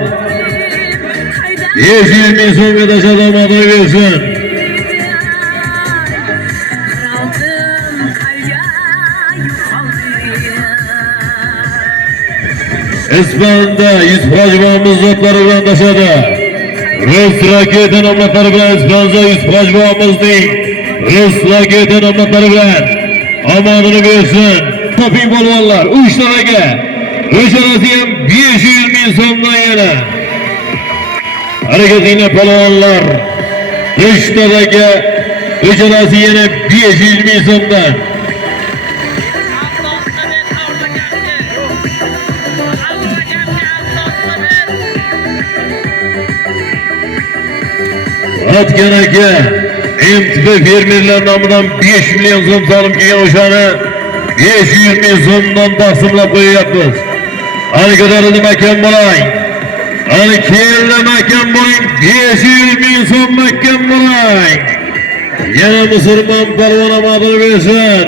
500 ming so'mga tashab omadini bersin. Ispan'da Yusuf Hojiboyimiz zotlari bilan tashadi. Rus raketa nomlari bilan Ispan'da Yusuf Hojiboyimizning Rus raketa nomlari bilan omadini bersin. Toping polvonlar 3 taraga. O'shanasi ham 500 ming so'mdan yana. Harekatini polvonlar 3 taraga. O'shanasi yana 500 ming so'mdan. Atgan aka MTB fermerlar nomidan 5 million so'm solib kelgan o'shani 500 ming so'mdan taqsimlab qo'yapmiz. Ani ko'tarildim akam bo'lang. Ani keldim akam bo'ling. 500 ming so'm akam bo'lang. Yana musulmon polvon omadini bersin.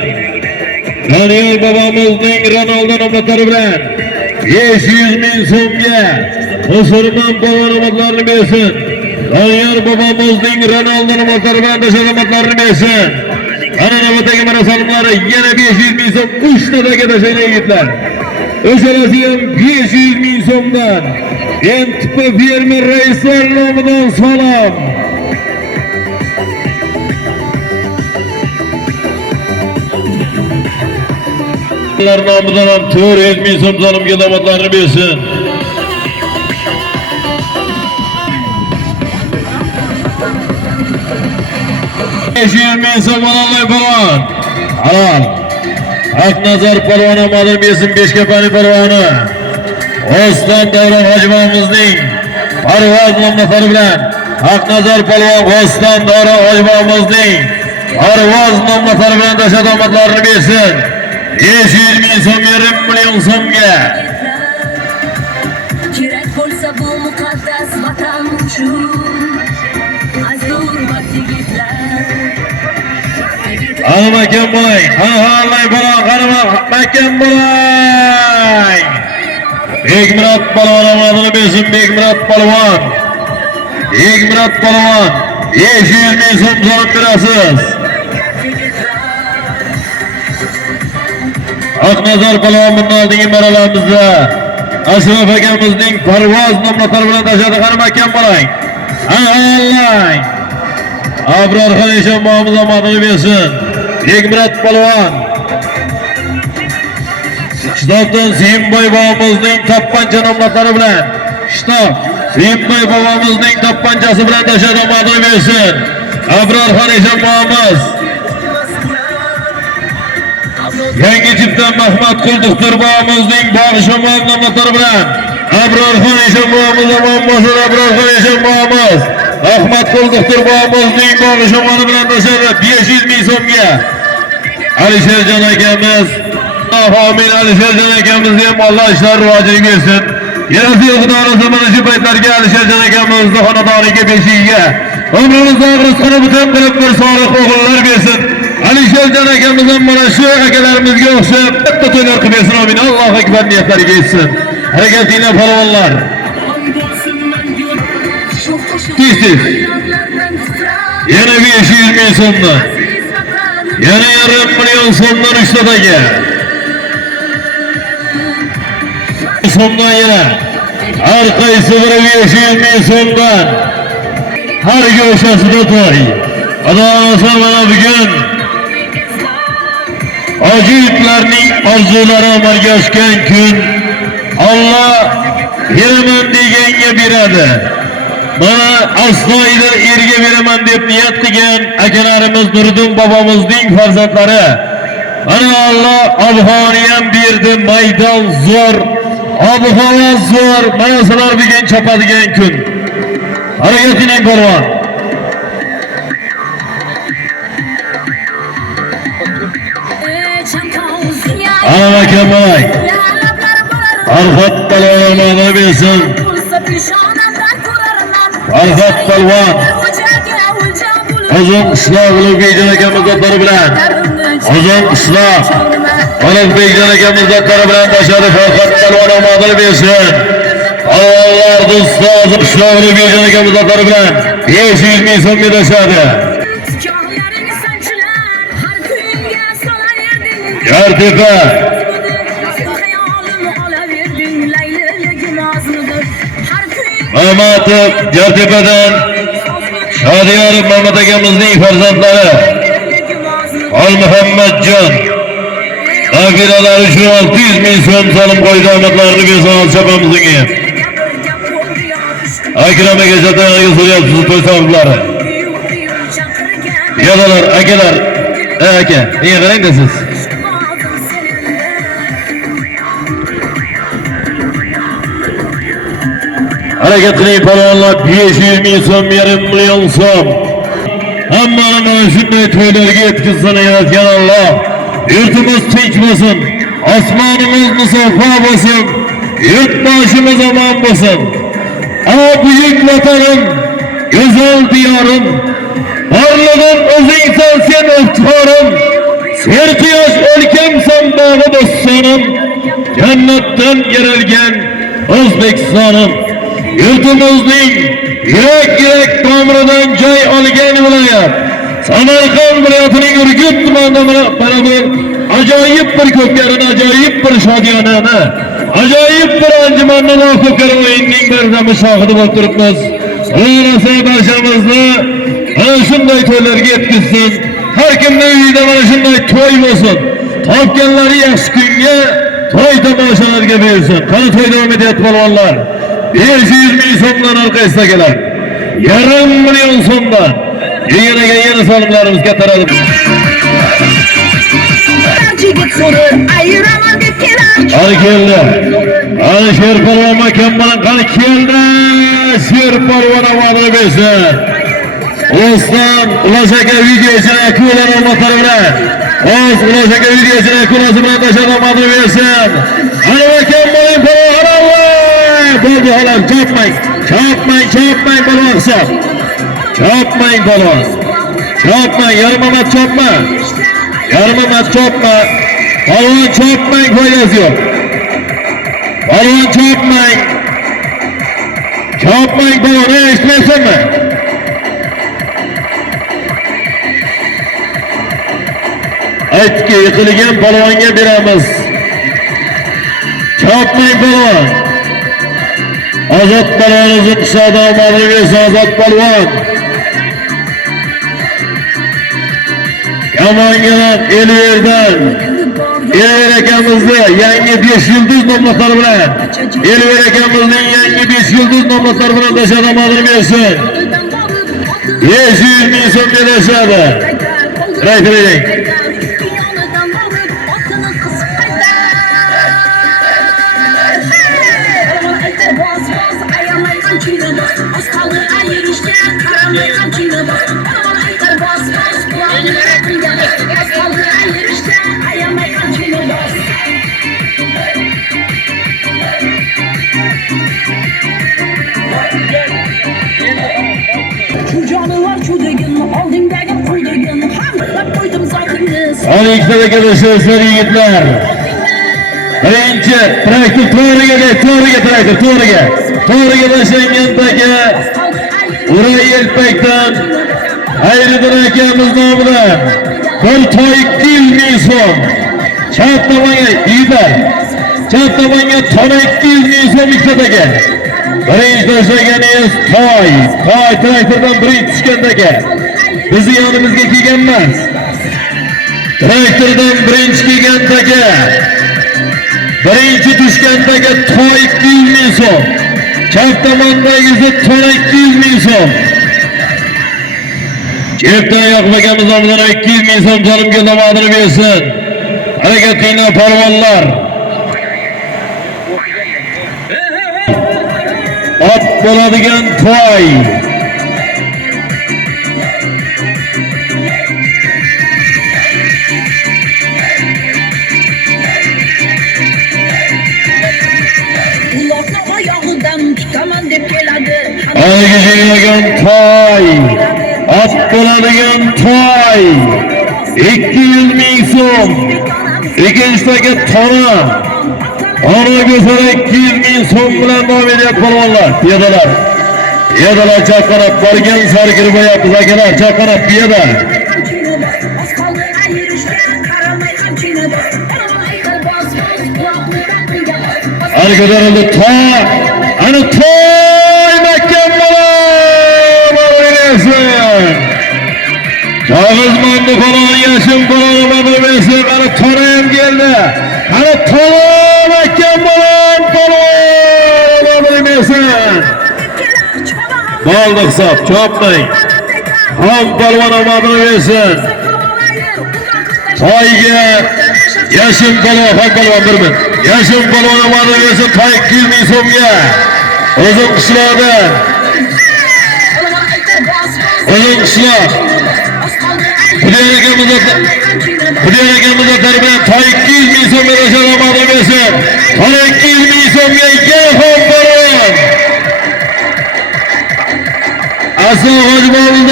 Daniel bobomizning Ronaldo nomlari bilan 500 ming so'mga musulmon polvon omadlarini bersin. Daniel babamızning Ronaldo nomlari bilan tashamatlarini bersin. Ana navbatdagi marafonlari yana 500 ming so'm 3 tadaga tashaydi yigitlar. O'shalasi ham 500 ming so'mdan. MTP fermer raislar nomidan salom. Ular nomidan ham 400 ming so'm solimga damatlarini bersin. Ming so'm Valolay polvon. Halol. Aknazar polvon omadini bersin, Beshkapani polvoni. Oston Davron Hojiboyimizning Parvoz nomlari bilan Aknazar polvon Oston Davron Hojiboyimizning Parvoz nomlari bilan tashad omadlarini bersin. 500 ming so'm, 1,5 million so'mga. Kerak bo'lsa bu muqaddas vatan uchun azur vaqtigizlar. Ana makam bo'lang, hallay bo'lang, qarama makam bo'lang. Bekmurod polvon omadini bersin, Bekmurod polvon. Bekmurod polvon 500 ming so'm solib berasiz. Aknazar polvon bundan oldingi maralarimizda Ashraf akamizning Parvoz nomlari bilan tashadi, qarama makam bo'lang. Hallay. Abrorxon Eshonboyimiz omadini bersin. Bekmurod polvon. Shtobdan Suyimboy bobomizning toppancha nomlari bilan Shtob Suyimboy bobomizning toppanchasi bilan tashad omadini bersin. Abrorxon Eshonboyimiz. Yangi chipdan Mahmad Qulduqtir bobomizning Bog'ishomon nomlari bilan Abrorxon Eshonboyimiz omon bo'lsin. Abrorxon Eshonboyimiz Rahmat Doktor babamızning bag'ishlagani bilan tashladi 500 ming so'mga. Alisherjon akamiz, amin Alisherjon akamizni ham Alloh ishlar rivojini bersin. Yarasi Xudoning mana shu paytlarga Alisherjon akamizni xonadoniga beshigiga umrimizni rizqini butun qilib bir solih o'g'illar bersin. Alisherjon akamiz ham mana shu akalarimizga o'xshab katta to'ylar qilib bersin. Amin. Allohu akbar niyatlariga yetsin. Harakatinglar polvonlar. Tez. Yana 500 ming so'mdan. Yana yarim million so'mdan uchtadaga. So'mdan yana. Har qaysi biri 500 ming so'mdan. Har go'shasida to'y. Xudo mana bugun ajoyiblarning orzulari amalga oshgan kun. Allah beraman deganga beradi. Mana astoydil erga beraman deb niyat qilgan akalarimiz Nuriddin bobomizning farzandlari. Mana Allah ob-havoni ham berdi, maydon zo'r, ob-havo zo'r. Mana sizlar bugun chopadigan kun. Harakating polvon. Ana kamalay. Arxat polvonlarga bersin. Arxat polvon. Uzun qishloq Ulug'bekjon akamiz zotlari bilan. Uzun qishloq Ulug'bekjon akamiz zotlari bilan tashladi. Arxat polvon omadini bersin. Alloh do'stlar qishloq Ulug'bekjon akamiz zotlari bilan 500 ming so'mga tashladi. Yartepa Mamatov Yartepadan Shodiyor Mamat akamizning farzandlari Muhammadjon nabiralari uchun 600 ming so'm solim qo'ydi. Omadlarini bersin chapamizga. Akram aka jatanaga so'rayapsiz to'y sohiblari. Yo'qlar akalar. Aka, nega qarang siz? Harakat qiling polvonlar, 500 ming so'm, yarim million so'm. Hammani mana shunday to'ylarga yetkazsin yaratgan Alloh. Yurtimiz tinch bo'lsin, osmonimiz musaffo bo'lsin, yurtboshimiz omon bo'lsin. O buyuk vatanim, go'zal diyorim, borlig'im o'zingsan sen iftihorim. Serquyosh o'lkamsan bog'i bo'stonim, jannatdan yaralgan O'zbekistonім. Yurtimizning yurak tomiridan joy olgan viloyat Samarqand viloyatining Urgut tumanida mana bu ajoyib bir ko'pkarini, ajoyib bir shodiyonani, ajoyib bir anjumanni va ko'pkari o'yinning bir shohidi bo'lib turibmiz. Alloh barchamizni ana shunday to'ylarga yetkazsin. Har kimning uyida mana shunday to'y bo'lsin. Topganlari yaxshi kunga to'y tomoshalarga bersin. Qani to'y davom etyapti polvonlar. 500 ming so'mdan orqasida kelar. Yarim million so'mdan. Yana solimlarimiz kataradi. Qani keldi. Qani Sher polvon akam bilan qani keldi. Sher polvon omadini bersin. O'zdan Ulash aka videochini akulalar olmoqlari bilan. O'z Ulash aka videochini akulasi bilan tashlab omadini bersin. Qani akam bo'ling polvon. Bo'ldi halam, chopmang polvon hisob. Chopmang polvon. Chopmang, yarim amat chopma. Yarim amat chopma. Polvon chopmang, foydasi yo'q. Polvon chopmang. Chopmang polvon, eshitmayapsanmi? Aytki, yiqilgan polvonga beramiz. Chopmang polvon. Ozod polvonimizni qishloqda omadini bersin, Ozod polvon. Yamangalar Elverdan Elver akamizni yangi 5 yulduz nomlari bilan Elver akamizning yangi 5 yulduz nomlari bilan tashlab omadini bersin. 500 ming so'mga tashladi. Rayfiring. Ayırışken Ana ikkitadagi do'stlar yigitlar. Birinchi traktor to'g'riga tashlangandagi Uray Elpakdan Xayriddin akamiz nomidan bir toy 200 ming so'm. Chap tomonga yigitlar. Chap tomonga tona 200 ming so'm ikkitadagi. Birinchi tashlaganiz toy traktordan birinchi tushgandagi. Bizi yonimizga kelgan emas. Traktordan birinchi kelgandagi. Birinchi tushgandagi toy 200 ming so'm. Chap tomondagisi tona 200 ming so'm. Chepdan Yoqub akamiz nomidan 200 ming so'm jolimga namozni bersin. Harakatinglar parvonlar. Ot bo'ladigan toy. Uloqni oyog'idan tutaman deb keladi. Aygijilagan toy. Ot bo'ladigan toy. 200 ming so'm. Ikkinchidagi tona. Ona go'zal 200 ming so'm bilan davom etyapti polvonlar. Piyodalar chaqirib borgan sari kirib qo'yapmiz akalar. Chaqirib piyoda. Ana ko'tarildi toy. Ana toy mahkam bo'laversin. Yolg'izmonni falon yashim falon bo'laversin. Ana tona ham keldi. Ana toy mahkam bo'laversin. Bo'ldi hisob, chopmang. Ham polvon omadini bersin. Toyga yashim polvon, ham polvon bir min. Yashim polvon omadini bersin. Toy 200 ming so'mga. O'zim qishloqda. Xudoy akamizga tarbiya toy 200 ming so'mga rashad omadini bersin. Toy 200 ming so'mga ham polvon. Aslan Hojibobomiz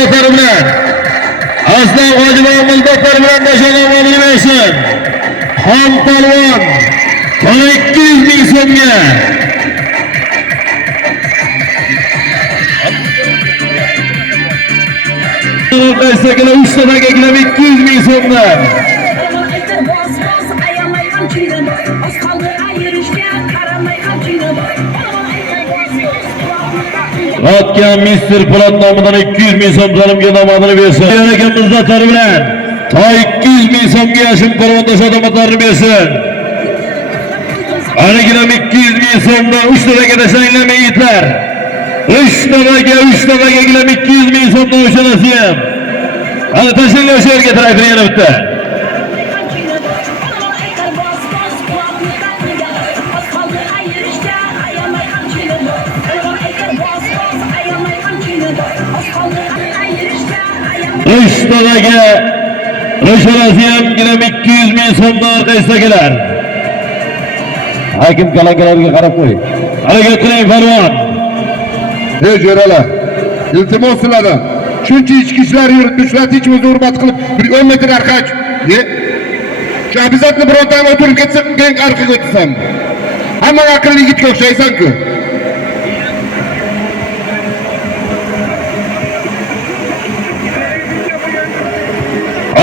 doktor bilan dashonamozni bersin. Xon polvon to'la 200 ming so'mga. Qaysidagilar 3 tanaga 200 ming so'mdan. Otgan Mr. Polat nomidan 200 ming so'm zalimga namozni bersin. Akamizning zatori bilan toy 200 ming so'mga yashim polvonda shodomatlarni bersin. Anigilam 200 ming so'mdan 3 tanaga tashlanglar yigitlar. 3 tanaga 200 ming so'mdan o'shanasi ham. Ana tashlanglar o'sha yerga traktor yana bitta. Rishtodaga Rishonasi ham 200 ming so'mdan orqasidagilar. Hakim kalankalarga qarab qo'y. Harakat qiling polvon. Ey jo'ralar, iltimos sizlardan. Shuncha ichki ishlar yuritishlar tinchimizni hurmat qilib, bir 10 metr orqaga. Shu abizatni bironta ham o'tirib ketsa, keyin orqaga o'tsam. Hamma aqlli yigitga o'xshaysan-ku.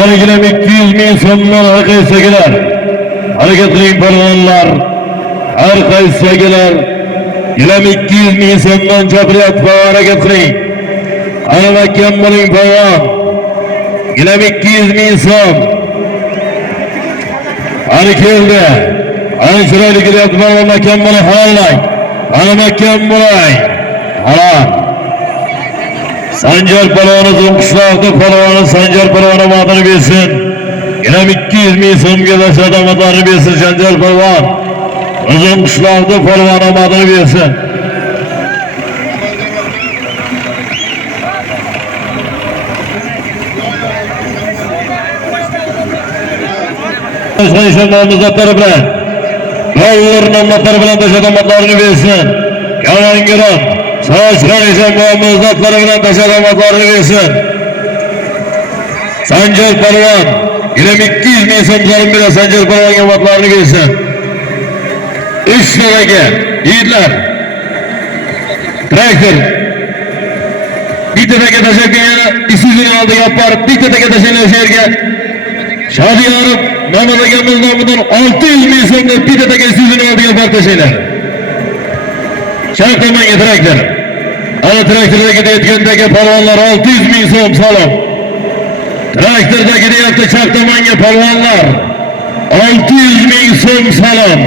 Anigilam 200 ming so'mdan orqasidagilar. Harakat qiling polvonlar. Orqasidagilar Gilam 200 ming so'mdan chaqiryapti, harakat qiling. Ana mahkam bo'ling polvon. Gilam 200 ming so'm. Ana keldi. Ana chiroyli kelyapti polvon, mahkam bo'ling, halollang. Ana mahkam bo'ling. Halol. Sanjar polvoni Zo'ngqishloqda polvoni Sanjar polvoni omadini bersin. Gilam 200 ming so'mga rashad omadlarini bersin Sanjar polvon. Zo'ngqishloqda polvoni omadini bersin. Nomzodlari bilan Yolg'ir nomzodlari bilan rashad omadlarini bersin. Yalangiron Sochgan eshon nomzodlari bilan rashad omadlarini bersin. Sanjar polvon Yine 200 bin so'm solim bilan Sanjar Polvonga omadlarini bersin. 3 naraga yigitlar. Traktor. Bitta taka tashlab yana Isuzu'ning oldiga olib borib, bitta taka tashlanglar o'sha yerga. Shodiyorov Mamad akamiz nomidan 600 ming so'mga bitta taka Isuzu'ning oldiga olib borib tashlanglar. Sharq tomonga traktor. Ana traktordagi ketgandagi polvonlar 600 ming so'm solim. Traktordagi deyapti chap tomonga polvonlar 600 ming so'm solim.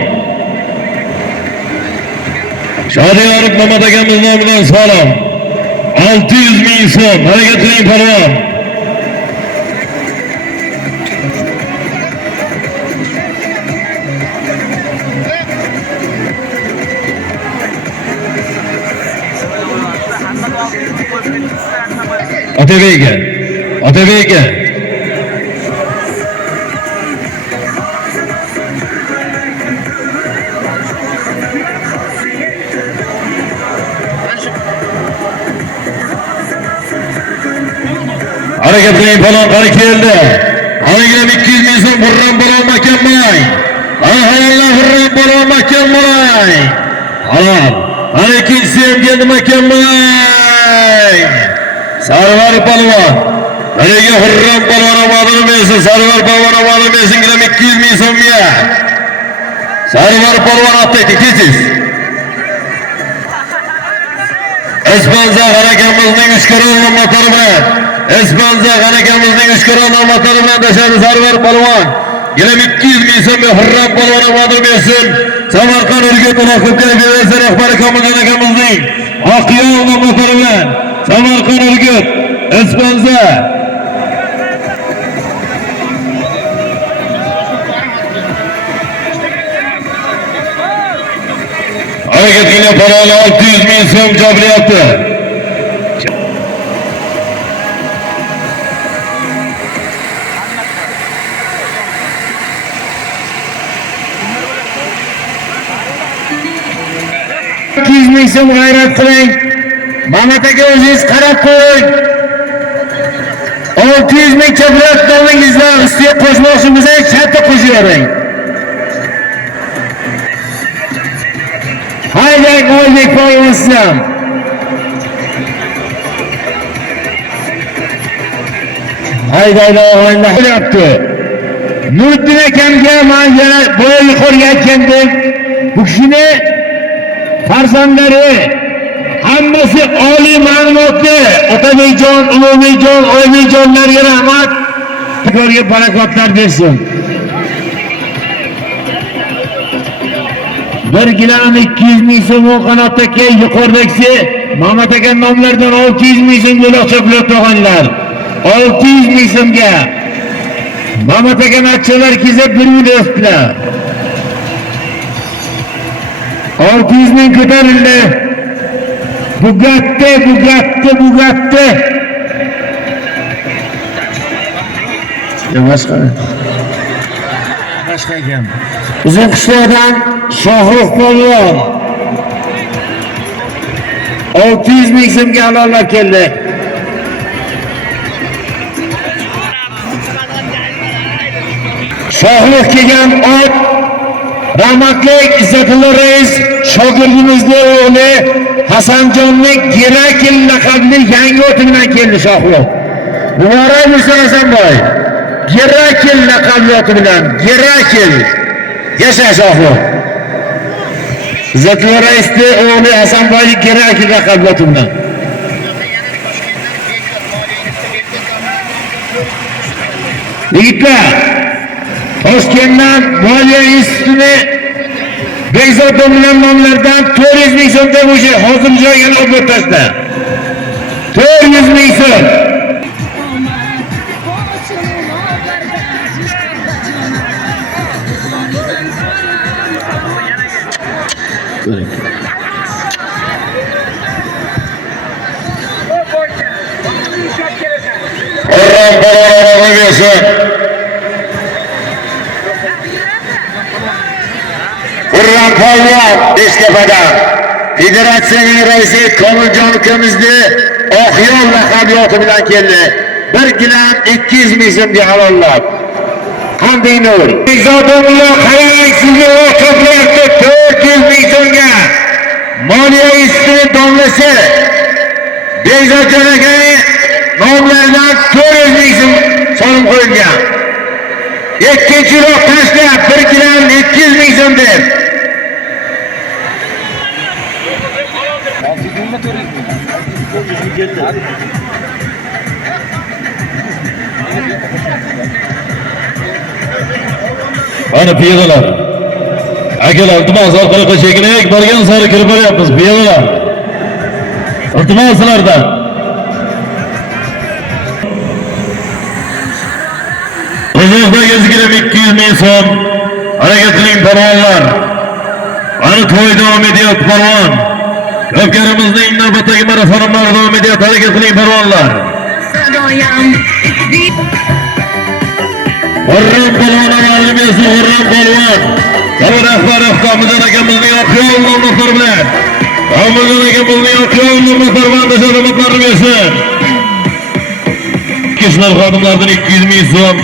Shodiyorov Mamad akamiz nomidan solim 600 ming so'm. Harakat qiling polvon. Otabeyga. Harakat qiling polvon, qani keldi. Anigram 200 ming so'm Hurram polvon Makamboy. Hayallar Hurram polvon Makamboy. Halol. Ana ikkinchisi ham keldi Makamboy. Sarvar polvon. Haliga Hurram polvon omadini bersin. Sarvar polvon omadini bersin. 200 ming so'mga. Sarvar polvon otdaydi, tez. Espanza harakamizning 3 karolli motori bilan. Espanza harakamizning 3 karolli motori bilan dashadi Sarvar polvon. 200 ming so'mga Hurram polvon omadini bersin. Samarqand Urgut Uloqko'pkar Federatsiya rahbari Komiljon akamizning Oqyo'l motori bilan Samarqand Urgut Espanza. Hareketine paralı 600 ming so'm jabri yaptı. Ming so'm g'ayrat qiling. Mamad aka o'zingiz qarab qo'ying. 600 ming chaprat nomingizda ustiga qo'shmoqchi bo'lsangiz katta qo'shivering. Haydang Oybek polvon sizlar. Haydaylar o'g'linlar qilyapti. Nuriddin akamga men yana boya yuqoriga aytgandim. Bu kishini farzandlari hammasi oliy ma'lumotli. Otabekjon, Ulug'bekjon, Oybekjonlarga rahmat. Xudoga barakotlar bersin. 1 gilam 200 ming so'm qanotdagi yuqoridagisi Mamad aka nomlaridan 600 ming so'm bo'loqcha pul to'g'anlar. 600 ming so'mga Mamad aka natchalar kelsa 1 million o'tdilar. 600 ming ko'tarildi. Bugatti. Boshqa ekan. Uzun qishloqdan Shohrux polvon 600 ming so'mga alollab keldi. Shohrux kelgan ot rahmatli Izzatullo rais shogirdimizning o'g'li Hasanjonning Gerakil laqabli yangi oti bilan keldi Shohrux. Muborak bo'lsin Hasanboy. Gerakil laqabli oti bilan Gerakil. Yasha Shohrux. Izzatullo raisning o'g'li Hasanboyning Gerakil laqabli oti bilan. Yigitlar, Toshkentdan Moliya institutini Bekzod bilan nomlardan 400 ming so'm deb o'sha hozir joyga olib o'tashdi. 400 ming so'm. Hurram polvon Beshtepadan federatsiyaning raisi Komiljon ukamizni Oqyo'l laqabli oti bilan keldi. 1 gilam 200 ming so'mga alollab. Hamdinur. Bekzodullo qarang sizga o'q to'playapti 400 ming so'mga. Moliya instituti domlasi Bekzodjon akaning nomlaridan 400 ming so'm so'm qo'yilgan. Ikkinchiroq tashlab 1 kg 200 ming so'm deb. Ana piyodalar. Akalar, iltimos orqaga chekinaylik, borgan sari kirib boryapmiz, piyodalar. Iltimos sizlardan. Uzoqdagi zikrim 200 ming so'm. Harakat qiling polvonlar. Ana to'y davom etyapti polvon. Ko'pkarimizning navbatdagi marafonlari davom etyapti. Harakat qiling polvonlar. Hurram polvon amalimiz, hurram polvon. Davr rahbari Ahtamizdan akamizning oqyol nomlari bilan. Ahtamizdan akamizning oqyol nomlari bilan tashabbuslarni bersin. Kishlar xodimlardan 200 ming so'm.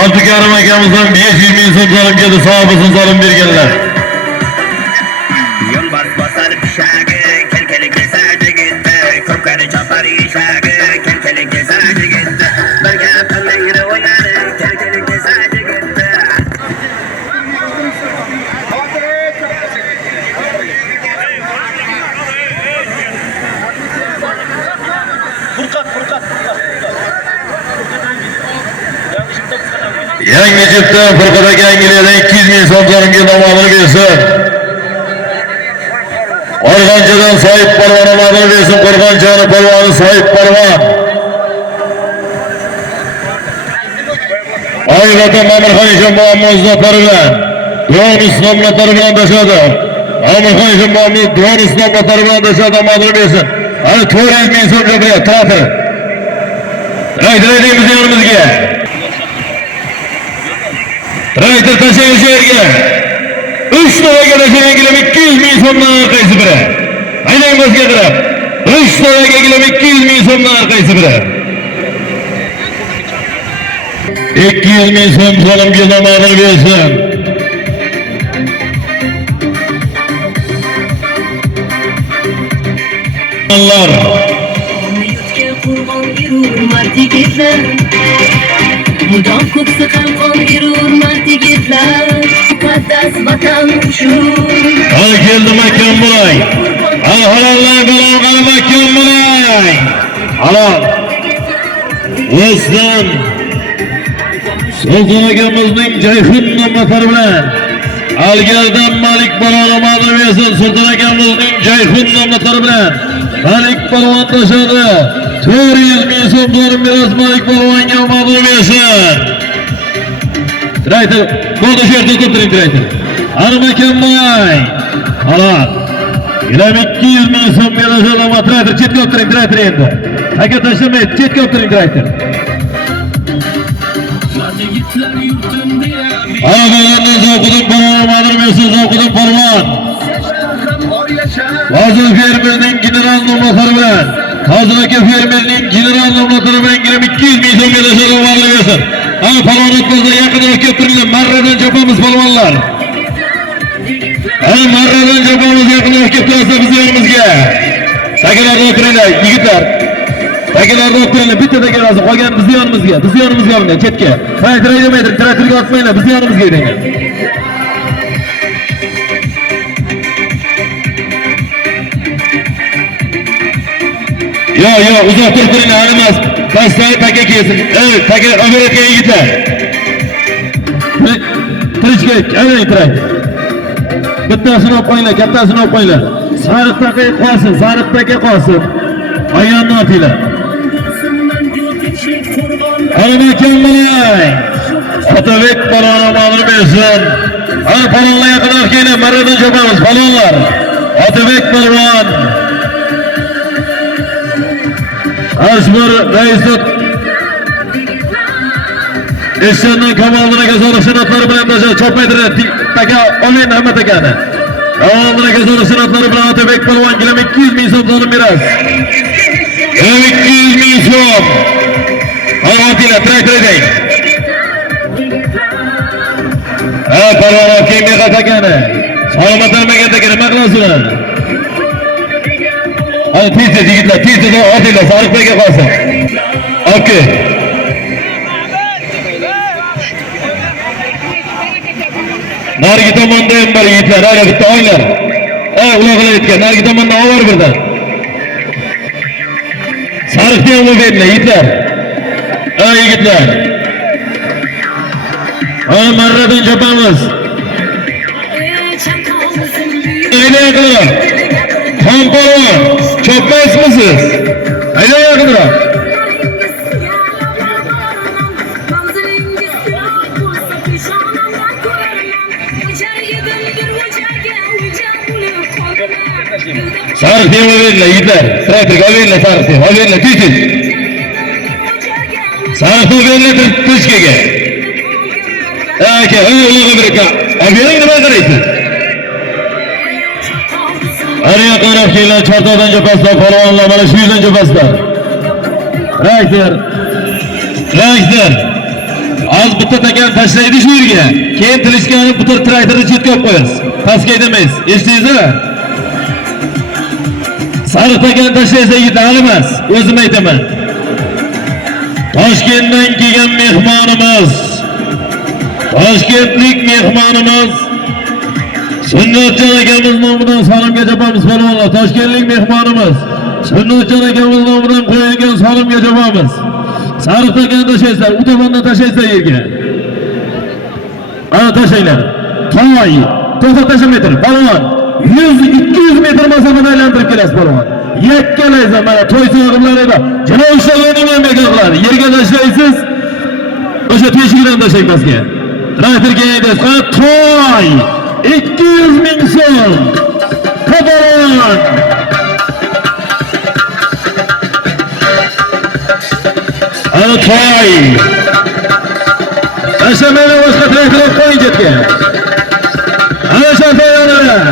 Abdukarim akamizdan 500 ming so'm zalim keldi, sog' bo'lsin zalim berganlar. Yo'lbars bosar pishagi, kelkeli kesaji gitti. Ko'pkari chopar eshagi, kelkeli kesaji gitti. Bir gap qilingri o'yani, kelkeli kesaji gitti. Yangi jipdan Furqadagi Angliyadan 200 ming so'm zalimga nomini bersin. Qo'rg'onchadan Soyib polvon nomini bersin. Qo'rg'onchani polvoni Soyib polvon. Oyg'ota Mamirxon Eshonboyimiz zotlari bilan Duon islomlatlari bilan tashadi. Mamirxon Eshonboyimiz Duon islomlatlari bilan tashadi, nomini bersin. Ana 400 ming so'm beryapti, tarafi. Aytaylik yo'limizga. Traktor taşıyan şehirge 3 taraga taşıyan gilim 200 ming so'mdan qaysi biri. Aynan bizga qarab 3 taraga gilim 200 ming so'mdan qaysi biri. 200 ming so'm zalimga nomini bersin. Allah Mudom ko'ksi qalqon yurur martigitlar muqaddas vatan uchun. Hali keldim akam bo'lay. Halollar bilan qalb akam bo'lay. Halol. O'zdan Sulton akamizning Jayhun nomlari bilan Algardan Malik polvon nomini bersin. Sulton akamizning Jayhun nomlari bilan Malik polvon tashadi. 400 ming so'm miros Malik polvonga nomini bersin. Traktor, bo'ldi shu yerda o'tirib traktor. Armakam bo'lay. Halol. Gilam 200 ming so'm miros olama traktor, chetga o'tiring traktor endi. Aka tashlamaydi, chetga o'tiring traktor. Ağabeylerden zavkudun polvon nomini bersin, zavkudun polvon. Vazir fermerning general nomlari bilan Hozirgi fermerning general nomlari bilan gilam 200 ming so'mga tashadi, nomini bersin. Ana polvonot bo'lsa yaqinroq kelib turinglar, marradan chopamiz polvonlar. Ana marradan chopamiz, yaqinroq kelib tursa biz yerimizga. Takalarda o'tiringlar, yigitlar. Takalarda o'tiringlar, bitta takarasi qolgan biz yonimizga, bundan chetga. Traktor aydamaydi, traktorga otmanglar, biz yonimizga o'tiringlar. Yo, uzoq turib turinglar, emas. Pastdan taka kelsin. Evet, taka operatga yigitlar. Tirishga, aylang tiray. Bittasini olib qo'yinglar, kattasini olib qo'yinglar. Sariq taka qolsin, sariq taka qolsin. Ayonni otinglar. Armakam bo'lay. Otabek polvon nomini bersin. Ana polvonlar yaqinroq kelinglar, marradan chopamiz polvonlar. Otabek polvon. Arzbor raisot Eşyandan Kamaldır'a kazanıp şınatları bilen taşa çopmaydılar. Taka olayın Ahmet Aka'nı. Kamaldır'a kazanıp şınatları bilen Atabek polvon gilam 200 ming so'm zalim miras. Gilam 200 ming so'm. Hadi atıyla traktör edeyim. Polvon kengga qatakani. Salomat nimaga nima qilasizlar? Hadi tez yigitlar, tez otinglar, Sariqbekka qolsin. Okey. Narigi tomonda ham bir yigitlar, ana bitta oylar. Uloqlar aytgan, narigi tomonda ovar birdan. Sariqni ham o'g'aylar, yigitlar. Yigitlar. Marradan chopamiz. Ayla yaqinroq. Xon polvon, chopmaysizmisiz? Ayla yaqinroq. Sariq dem o'g'aylar, yigitlar. Traktorga o'g'aylar, sariq dem. O'g'aylar, tez. Sariq o'g'aylar tishkiga. Aka, uloq biraka. Obering nima qaraysiz? Ariya qarab kelgan chortoqdan chopasizlar, polvonlar mana shu yerdan chopasizlar. Traktor. Az bitta takan tashlaydi shu yerga. Keyin tilishgani bitta traktorni chetga olib qo'yasiz. Pastga aytamaysiz. Eshitdingizmi? Sariq takan tashlaysa yigitlar emas, o'zim aytaman. Toshkentdan kelgan mehmonimiz, Toshkentlik mehmonimiz Sunnatjon akamiz nomidan salomga chopamiz polvonlar. Toshkentlik mehmonimiz Sunnatjon akamiz nomidan qo'yilgan salomga chopamiz. Sariq takan tashlaysizlar, u tomondan tashlaysizlar yerga. Ana tashlanglar. Toy, to'xtat tashlamaydir polvon. 100-200 metr masofada aylantirib kelasiz polvon. Yakkalaysiz mana to'y so'g'imlarida. Janob ushlaganning ham bekatlar. Yerga tashlaysiz. O'sha teshikdan tashlang pastga. Traktorga aytasiz, toy 200 ming so'm. Polvon. Ana toy. Tashlamaylar boshqa traktor qo'ying chetga. Ana shafayonlar.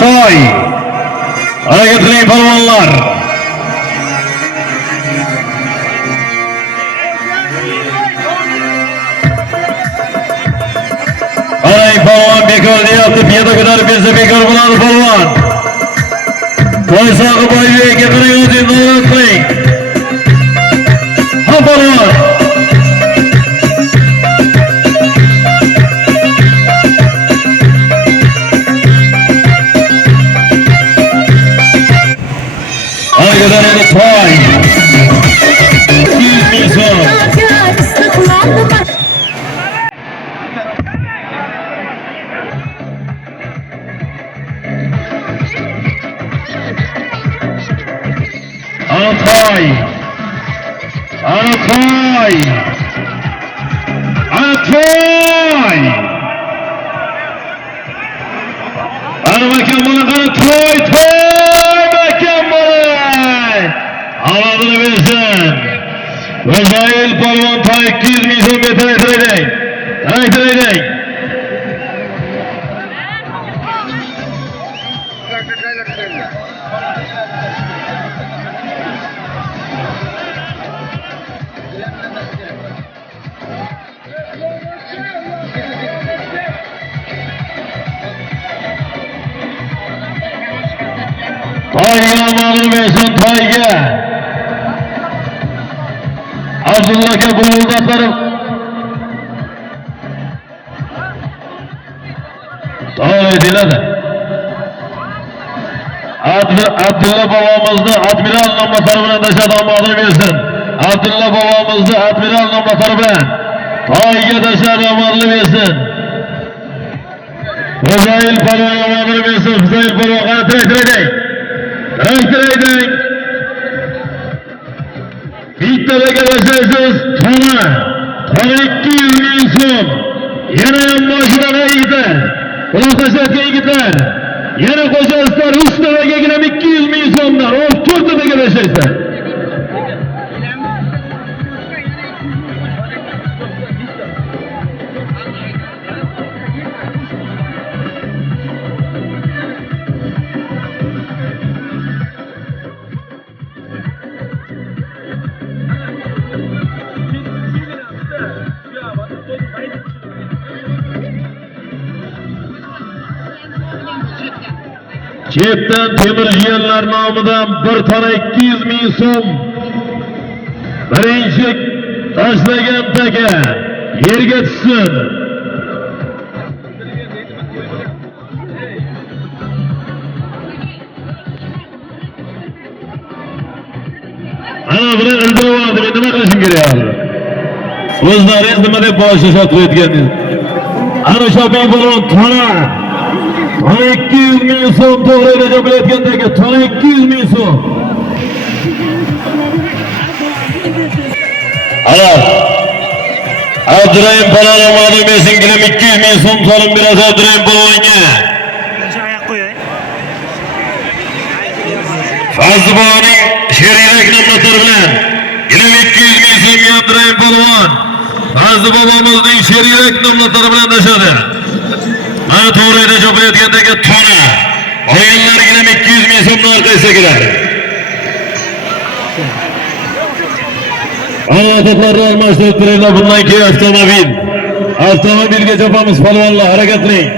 Toy. Hareket qiling polvonlar. Qarang polvon bekor deyapti, piyoda ko'tarib bersa bekor bo'ladi polvon. Toy Sohiboyevga qarang, o'zingiz nazorat qiling. Ha polvon. Hareket qiling toy. 100 ming so'm. Toy. Ana bakam buni qara toy. Bakam buni. Aladini bersin. Ro'zayil polvon toy 200 ming so'mga tayyorlaydi. Toyga noma'lum bersin toyga. Abdulla aka bulg'atlarib. Toy aytinglar-da. Abdulla bobomizni admiral nomlari bilan tashlab omadini bersin. Abdulla bobomizni admiral nomlari bilan toyga tashlab omadini bersin. Fuzoil polvon omadini bersin. Fuzoil polvon qani tiray. Bittaga tashlaysiz. Tona 200 ming so'm. Yana ham mashinaga yigitlar. Ular tashlayotgan yigitlar. Yana qo'shasizlar 3 tavaga 200 ming so'mdan 4 tavaga tashlaysiz. Chetdan temir jiyanlar nomidan bir tona 200 ming so'm. Birinchi tashlagan taka yerga tushsin. Ana buni ildiryapti, men nima qilishim kerak? O'zlaringiz nima deb boshlasha qo'yotganingiz? Ana shopping bo'lgan tona 200 ming so'm to'g'ri deb bilayotgandagi tona 200 ming so'm. Ana Abdurayim Palon omadini bersin, 200 ming so'm so'lim biraz Abdurayim Palonga. Fazliboning sheriyrak nomlari bilan 200 ming so'm Abdurayim Palon. Fazli bobomizning sheriyrak nomlari bilan tashadi. Mana to'g'rida chopilayotgandagi tona. O'yinlarga 200 ming so'mdan orqasiga keladi. Ana otlarni almashtirib turaylar, bundan keyin avtomobil. Avtomobilga chopamiz polvonlar, harakat qiling.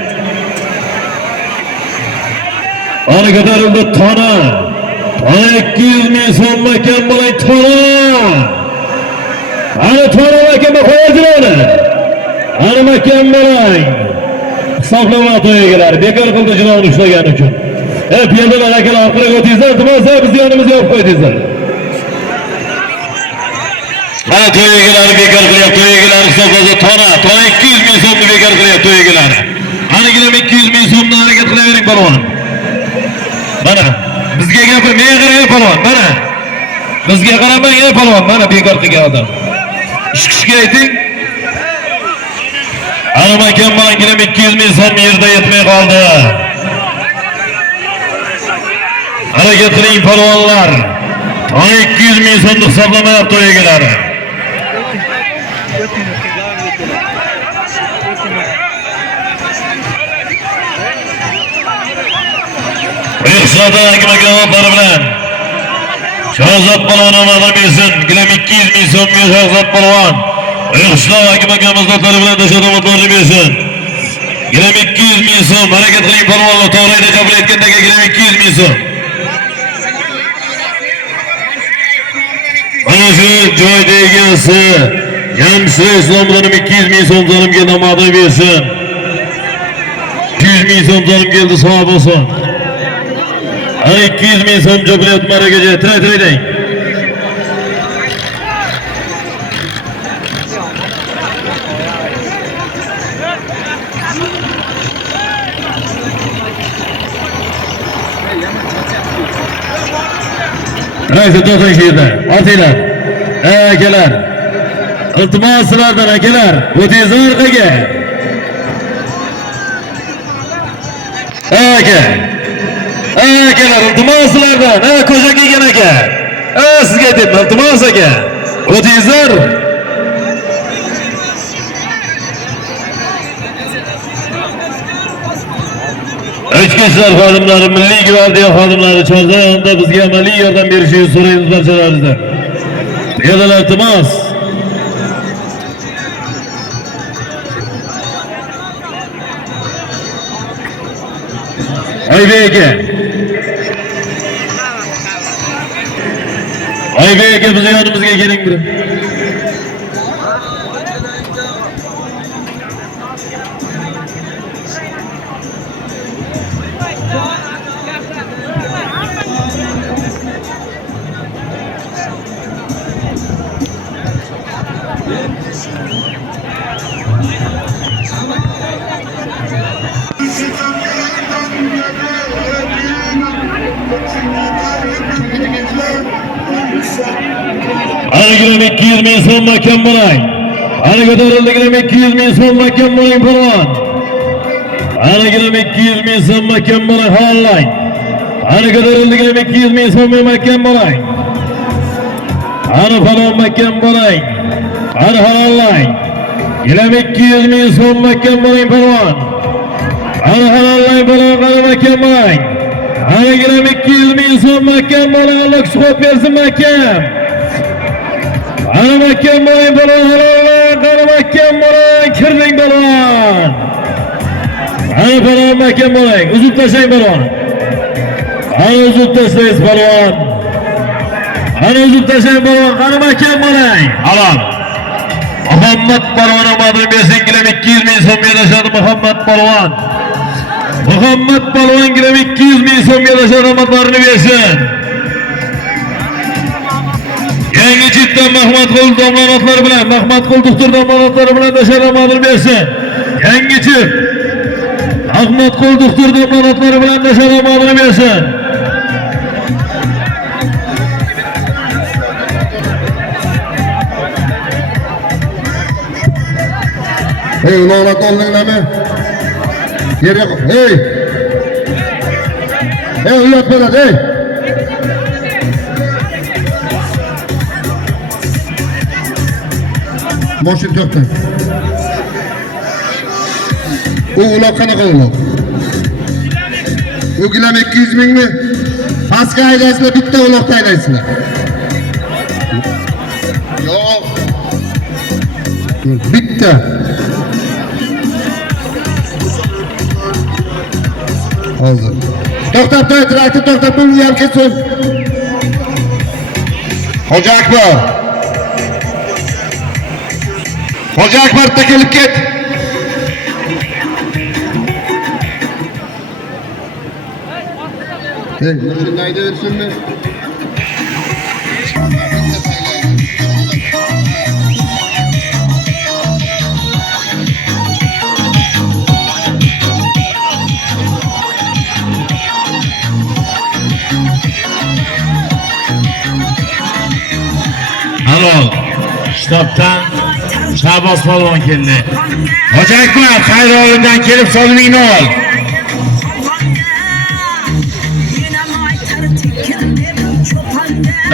Ana ko'tarildi tona. 200 ming so'm ekan bo'lay tona. Ana tona ekan qo'yadilar. Ana ekan bo'lay. Hisoblama to'yigalar bekor qildi jilovni ushlagan uchun. Piyodalar akalar orqaga o'tingizlar, iltimos biz yonimizga olib qo'yingizlar. Mana to'yigalar bekor qilyapti, to'yigalar hisoblasa tona 200 ming so'mni bekor qilyapti to'yigalar. Anigina 200 ming so'mdan harakat qilavering polvon. Mana bizga gapir, menga qarang polvon, mana. Bizga qaramang polvon, mana bekor qilgan odam. Ishqishga ayting. Ana ekan mana 200 ming so'm yerda yetmay qoldi. Harakat qiling polvonlar. 200 ming so'mni hisoblamayapti to'yigalar. Qishloqda akamalar bilan Shahzod polvon omadini bersin. 200 ming so'mga Shahzod polvon. Qishloq akakamizlar bilan tashad omadini bersin. 200 ming so'm harakat qiling polvonlar, to'g'rida chopilayotgandagi 200 ming so'm. Mana shu joyda egasi Jamshid Islomdan 200 ming so'm zolimga omadini bersin. 200 ming so'm zolim keldi, sog' bo'lsin. 200 ming so'm chopilayotgan marakaga tiray. Neyse to'xtang shu yerda. Otinglar. Akalar. Iltimos sizlardan akalar, o'tingizlar orqaga. Akalar, iltimos sizlardan. Ko'cha kelgan aka. Sizga aytdim, iltimos aka. O'tingizlar. Ichki ishlar xodimlari, Milliy gvardiya xodimlari Chorzoyonda bizga amaliy yordam berishingizni so'raymiz barchalaringizdan. Piyodalar, iltimos. Oybek aka bizni yonimizga keling bir. Anigiram 200 ming so'm mahkam bo'ling. Ani ko'tarildigiram 200 ming so'm mahkam bo'ling polvon. Anigiram 200 ming so'm mahkam bo'ling halollang. Ani ko'tarildigiram 200 ming so'm mahkam bo'ling. Ani polvon mahkam bo'ling. Ani halollang. Gilam 200 ming so'm mahkam bo'ling polvon. Ani halollang polvon qani mahkam bo'ling. Ani gilam 200 ming so'm mahkam bo'ling. Alloh suhbat bersin mahkam. Ana mahkam bo'ling polvon halollang. Qani mahkam bo'ling. Kirding polvon. Ana polvon mahkam bo'ling. Uzib tashlang polvon. Ana uzib tashlaysiz polvon. Ana uzib tashlang polvon. Qani mahkam bo'ling. Halol. Muhammad polvon omadini bersin. Gilam 200 ming so'mga tashadi Muhammad polvon. Muhammad polvon gilam 200 ming so'mga tashadi omadlarini bersin. Yangi Chitdan Mahmadqul domlanotlari bilan, Mahmadqul doktor domlanotlari bilan tashadi omadini bersin. Yangi Chit Mahmadqul doktor domlanotlari bilan tashadi omadini bersin. Hey, uloqlar oldinglarmi? Yerga qo'y. Hey. Hey, uyat bo'ladi, hey. Moshin to'xtang. U uloq qanaqa uloq? U gilam 200 mingmi? Pastga haydaysizlar, bitta uloqda haydaysizlar. Yo'q. Bitta. Hozir. To'xtab tur, traktor to'xtab tur, uyam ketsin. Xo'ja Akbar. Xo'ja Akbar kelib ket. Hey, shunday deyapsizmi? Halol. Shtabdan Shahboz polvon keldi. Xo'ja Akbar, Xayrolimdan kelib so'zingni ol.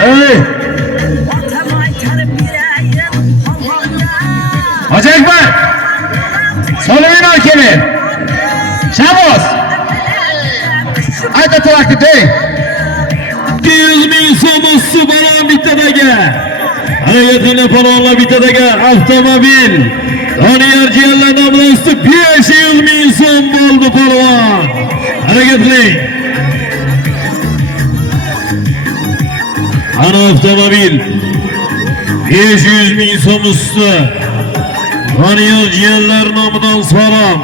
Ey! Xo'ja Akbar! So'zingni ol kelib. Shahboz! Ayta traktor, hey. 200 ming so'm usti balon bittadagi. Harakatini polvonlar bittadagi avtomobil. Doniyor jiyanlar nomidan usti 500 ming so'm bo'ldi polvon. Harakatli. Ana avtomobil 500 ming so'm usti. Doniyor jiyanlar nomidan salom.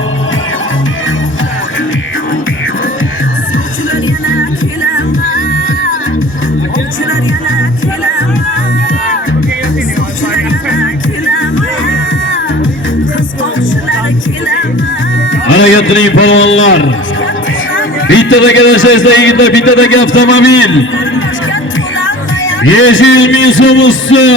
Harekatli polvonlar. Bittadagi tashlaysiz yigitlar, bittadagi avtomobil. 500 ming so'm usti.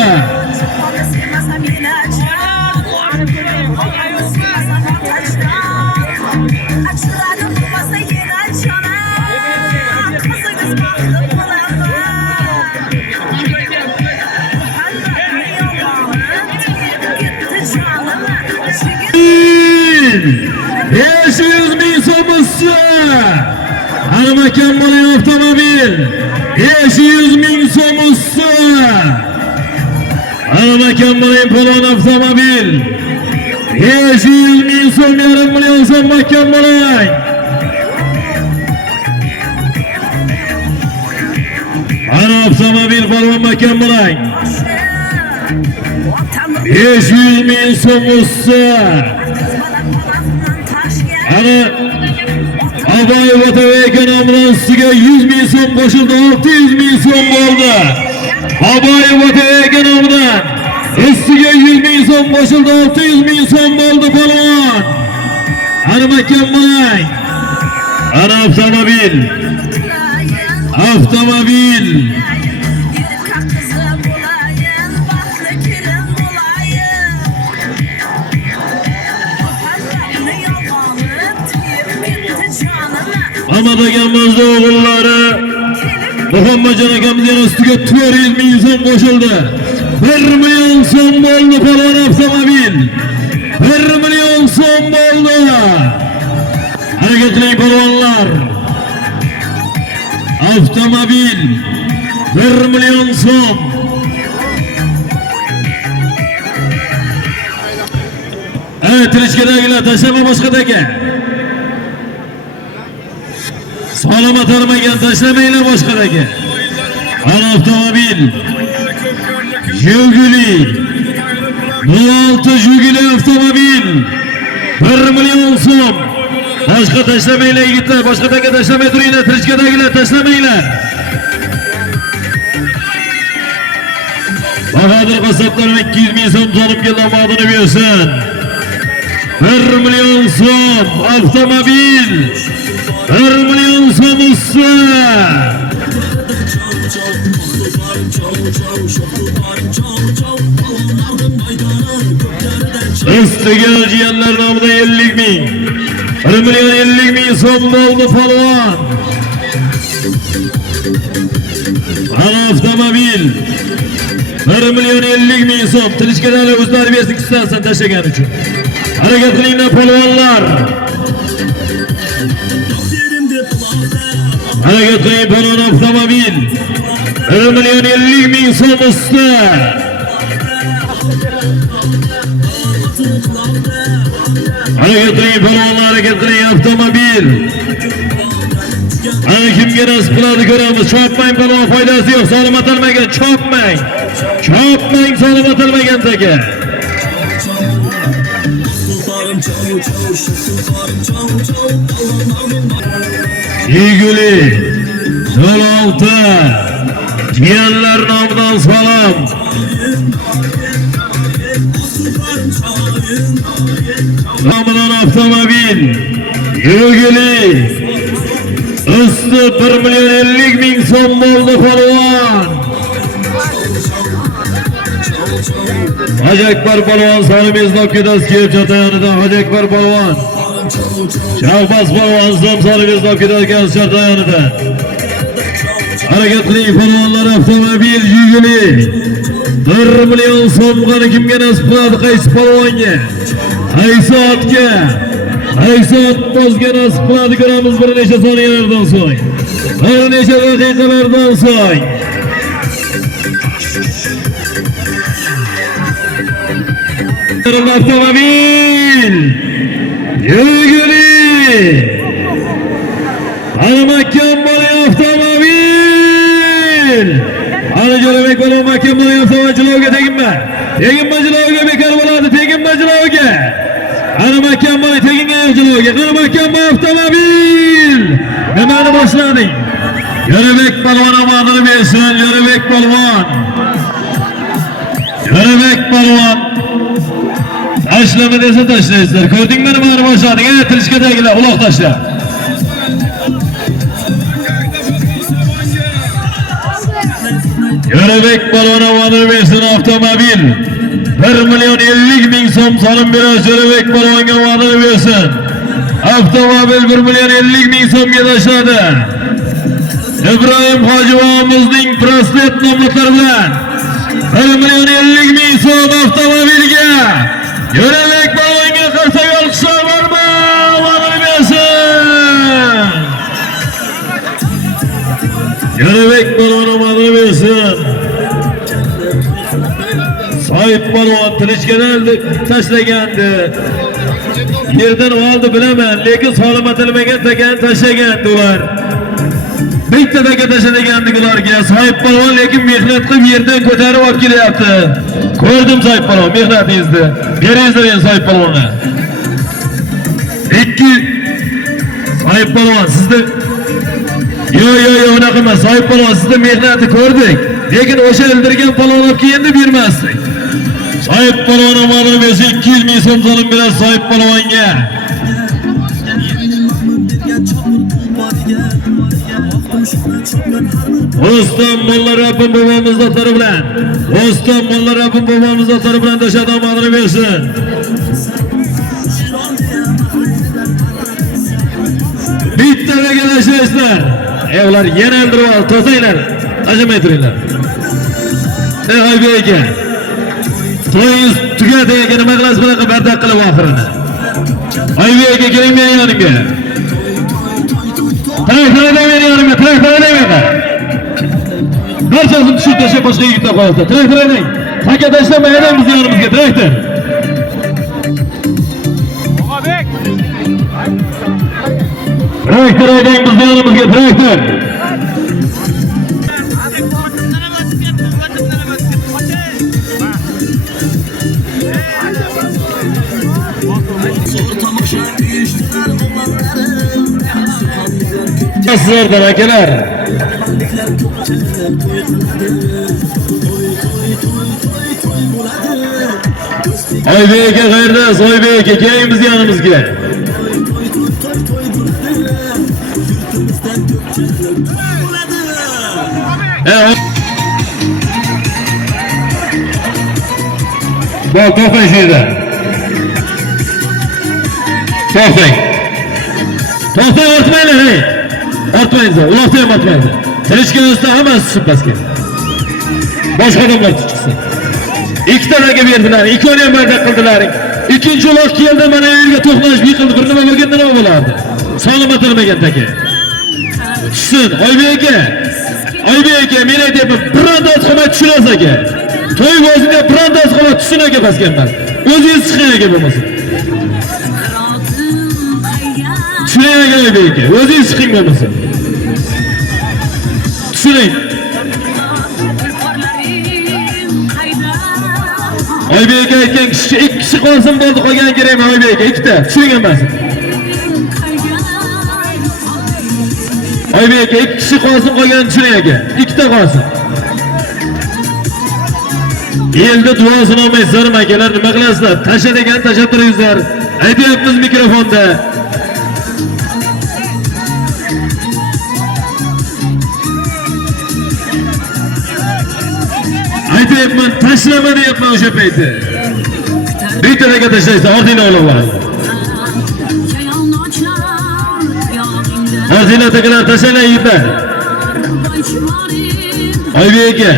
Ana mahkam bo'ling avtomobil 500 ming so'm usti. Ana mahkam bo'ling polvon avtomobil 500 ming so'm, yarim million so'm mahkam bo'ling. Ana avtomobil polvon mahkam bo'ling 500 ming so'm usti. Ana Abay Vataveyka nomidan ustiga 100 ming so'm qo'shildi, 600 ming so'm bo'ldi. Abay Vataveyka nomidan ustiga 100 ming so'm qo'shildi, 600 ming so'm bo'ldi polvon. Ana mahkam bo'ling. Ana avtomobil. Ahmet akamızda oğulları Muhammadcan akamız yana üstüge 400 bin son koşuldu. 1 milyon son oldu polvon avtomobil. 1 milyon son oldu. Hareketli polvonlar. Avtomobil 1 milyon son. Evet, Tirişke'dekiler taşlama başkadaki. Sağlama tarmagen taşlamayla başkadaki. Al avtomobil. Juguli. 06 Juguli avtomobil. 1 milyon son. Başka taşlamayla gittiler. Başkadaki taşlamaya duruyla. Tirişke'dekiler taşlamayla. Bahadır kasaplarına 200 bin son tanım geldi ama adını biliyorsun. 1 milyon son avtomobil. 1 milyon son usta. Üstü gelciyenler namıda 50 bin. 1 milyon 50 bin son oldu polvon. Al avtomobil. 1 milyon 50 bin son. Tirişkelerle uzlar versin istersen teşekkür için. Hareketliğine polvonlar. Hareketliği polvon avtomobil. 1 milyon 50 bin son usta. Hareketliği polvonlar, hareketliği avtomobil. Kim gene sıkıladı görüyoruz. Çarpmayın polvon, faydası yok. Sağlam atılmayın, çarpmayın. Çarpmayın, sağlam atılmayın teke. İgili 06 Ciğerler namdan salam. Namdan avtomobil İgili üstü 1 milyon 50 bin son oldu polvon. Hacı Ekber polvon sanımız Nokki'de skiyip çatayanıda Hacı Ekber polvon. Şahbaz polvon sanımız Nokki'de skiyip çatayanıda. Hareketli polvonlar avtomobil Jiguli. 1 milyon somganı kim gene sıpladı kaysı polvonga. Haysı atga. Haysı atmaz gene sıpladı göremiz bir neçe saniyelerden soy. Bir neçe dakikalardan soy. Avtomobil Jiguli. Almakyan bana avtomobil. Hani göremek var almakyan bana avtomobilciloga teginme. Teginmeciloga bekar bo'ladi, teginmeciloga. Almakyan bana teginmeciloga. Almakyan bana avtomobil. Nimani boshlading? Görebek polvon amadini bersin, Görebek polvon. Görebek polvon. Taşlama desa taşlaysizlar. Ko'rdingmi nimani boshlading? Tirishkadagilar uloq tashla. Görebek polvona amadini bersin avtomobil. 1 milyon 50 bin som salım biraz Görebek polvonga amadini bersin. Avtomobil 1 milyon 50 bin somga tashladi. İbrahim Hacı babamızning prostet nomlari bilan 1 milyon 50 bin som avtomobilga Görebek polvonga qarsak olqishlar bormi? Amadini bersin. Görebek polvon amadini bersin. Sahip polvon Tirishkada tashlagandi. Yerdan oldi bilaman, lekin sog'lom atilmagan takan tashlagandi ular. Bitta taka tashlagandi ularga. Sahip polvon lekin mehnat qilib yerdan ko'tarib olib kelyapti. Ko'rdim sahip polvon mehnatingizni. Beringizlar sahip polvonga. Sahip polvon sizni Yo unaqa emas. Sahip polvon sizni mehnatni ko'rdik. Lekin o'sha ildirgan polvon olib keldi bermasdik. Sahip polvon amadini bersa 200 ming so'm so'lim beradi sahip polvonga. O'stam mollar Rabbim bobomiz zotlari bilan. O'stam mollar Rabbim bobomiz zotlari bilan tashad amadini bersin. Bitta bittaga kelishinglar. Ular yana eldirib oldi, to'sanglar. Ajamay turinglar. Oybek aka. To'yingiz tugadi ekan, nima qilasiz bunaqa bardak qilib oxirini? Oybek aka keling meni yonimga. Traktorda meni yonimga, traktorda meni. Barchasini tushib tashlab boshqa yigitlar qo'yadi. Traktorning taka tashlamaydan biz yonimizga traktor. Traktor eding biz yonimizga traktor. Sizlardan akalar. Oybek aka qayerdas? Oybek aka keling biz yonimizga. Bak to'xtang şeyde. To'xtang. To'xtang ortmaylar hey. Ortmayınız, uloqda ham ortmaydi. Tirishganingizda hammasi tushib pastga. Boshqa odamlar chiqsin. Ikkitalarga berdilar, ikkoni ham bardak qildilar. Ikkinchi uloq keldi, mana yerga to'xtalish yiqildi. Bir nima bo'lganda nima bo'lardi? Sog'lom o'tirmagan taka. Tushsin, Oybek aka. Oybek aka, men aytayapman, bironta xizmat tushirasiz aka. To'y o'zida bironta xizmat tushsin aka pastga emas. O'zingiz chiqing aka bo'lmasa. Tushing aka Oybek aka, o'zingiz chiqing bo'lmasa. Tushing. Oybek aka aytgan kishi ikki kishi qolsin bo'ldi, qolgan kerakmi Oybek aka? Ikkita, tushing emas. Oybek aka ikki kishi qolsin, qolgan tushing aka. Ikkita qolsin. Elda duosini olmaysizlar akalar, nima qilasizlar? Tasha degan tashab turingizlar. Aytyapmiz mikrofonda. Aytyapman, tashlama deyapman o'sha payti. Bittaga tashlaysiz, ordina o'g'illar. Ordina takalar tashlayinglar. Oybek aka.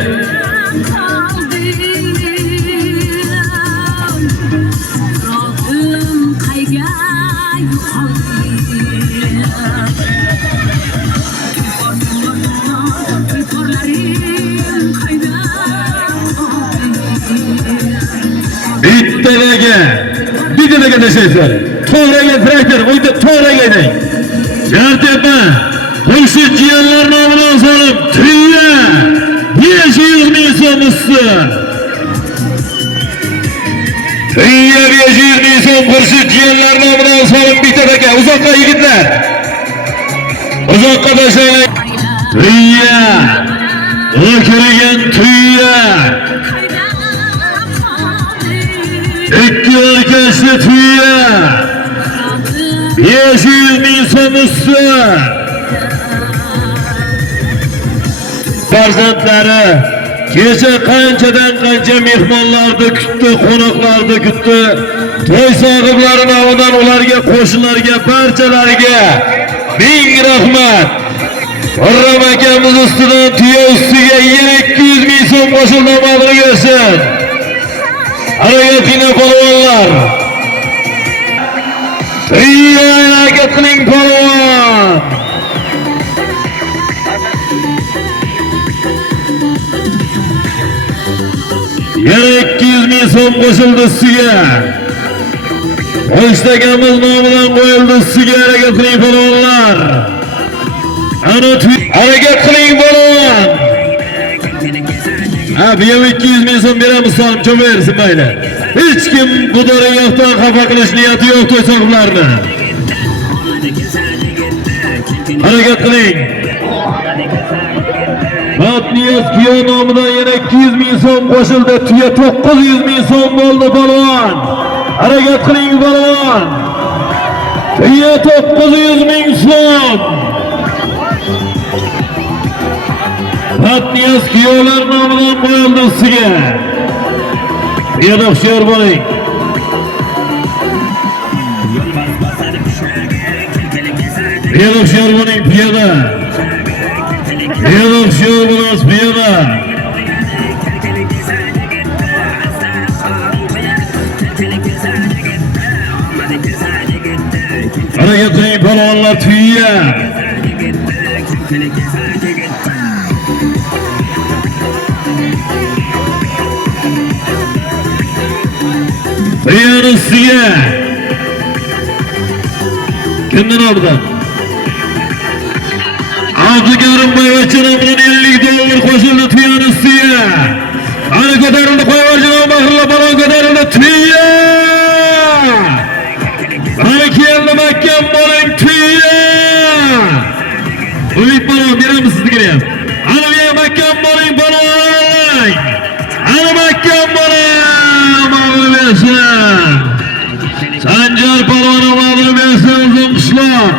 Bittaga tashlaysiz. To'g'riga traktor, o'yda to'g'riga eding. Yartayapman. Qo'shni jiyanlar nomidan solib, triya 500 ming so'm ustun. Triya 500 ming so'm qo'shni jiyanlar nomidan solib bittaga uzoqqa yigitlar. Uzoqqa tashlanglar. Triya. O'kirgan triya. İki arkadaşlı tüye 500 ming so'm ustun. Farzandlari kecha qanchadan qancha mehmonlarni kutdi, qo'noqlarni kutdi. To'y sohiblari nomidan ularga, qo'shnilarga, barchalariga ming rahmat. Xurram akamiz ustidan tuya ustiga 200 ming so'm qo'shildi, mag'rur bo'lsin. Hareketine polvonlar. Triya hareketining polvon. Yana 200 ming so'm qo'shildi ustiga. Qo'shtagamiz nomidan qo'yildi ustiga hareketining polvonlar. Ana harakat qiling polvon. Ha, bu ham 200 ming so'm beramiz, so'm cho'versin mayli. Hech kim bu yoqdan xafa qilish niyati yo'q to'y sohiblarini. Harakat qiling. Matniyat kuyov nomidan yana 200 ming so'm qo'shildi. Tuya 900 ming so'm bo'ldi polvon. Harakat qiling polvon. Tuya 900 ming so'm. Matniyat kuyovlar nomidan qo'yildi ustiga. Yana hushyor bo'ling. Yo'lbars bosar ushlaga, kelkalik kesadi Yılışıyor bunun piyada. Yılışıyor bunun piyada. Hareketli balonlar tüyüye. Tüyünün üstüye. Kimden aldı? Abdülkerim Bayvaçı'nın $50 koşuldu tüyünün üstüye. Hani kotarıldı Bayvaçı'nın Bahr'la balon kotarıldı tüyüye. Hani yerli mahkem balon tüyüye. Ümit balon diyelim mi sizi gireyim? Hani bir mahkem balon balon. Hani mahkem balon balon versin. Sancar balonu balonu versin uzun kuşlar.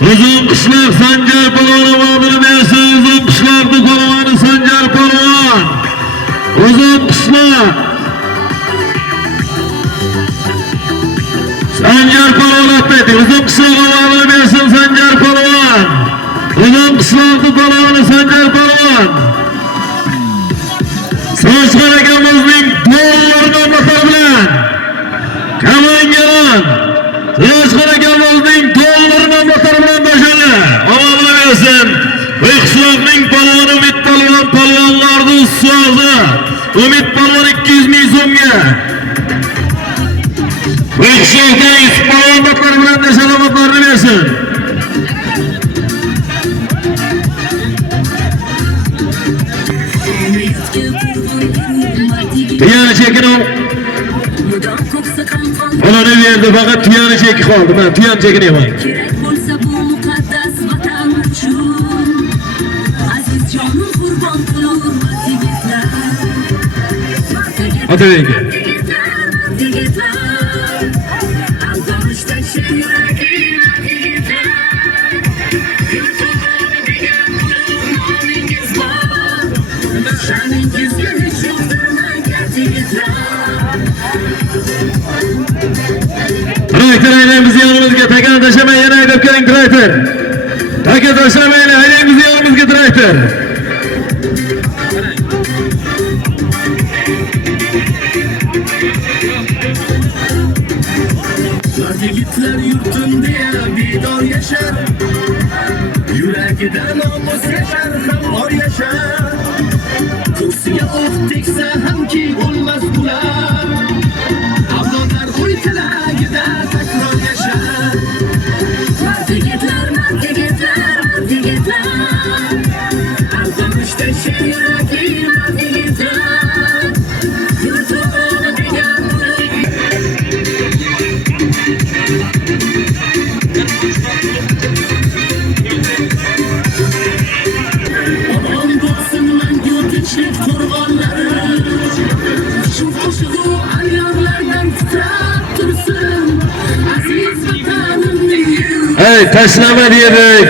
Uzun kuşlar Sancar balonu balonu versin uzun kuşlar. Bu balonu Sancar balon. Uzun kuşlar. Sancar balon atladı. Uzun kuşlar balonu versin Sancar balon. Uzun kuşlar bu balonu Sancar balon. Soğuşkan ekemizin doğullarını anlatır bilen Kaman gelen Soğuşkan ekemizin doğullarını anlatır bilen başarı Allah'ını versin Bıksılakның balonu Ümit Balvan palvanlardı sözü Ümit Balvan 200 milsomga Bıksılakның balvanlıkları bilen de selamatlarını versin Tiyani çekin o. Ona ne verdi fakat tiyani çeki kaldı. Ben tiyani çekini yapayım. Hadi rengi. Traktör ailemizi yanımızga takan taşamay yana haydab keling traktör. Taka tashlamayli ailemizi yanımızga traktör. Yigitlar yurtim deya bedor yashar. Yuragida nomus yashar, ham or yashar. Ko'ksiga o'q tegsa hamki bo'lmas bular. Avlodlar o'ytilagida takror yashar. Yigitlar, yigitlar. Aldanishda sher yuragim, yigitlar. Yurtimni degan Aman bo'lsin mangu tinchlik qo'rg'onlari Shu qo'shig'u ayyorlardan titrab tursin Aziz vatanimning Hey tashlama dedik.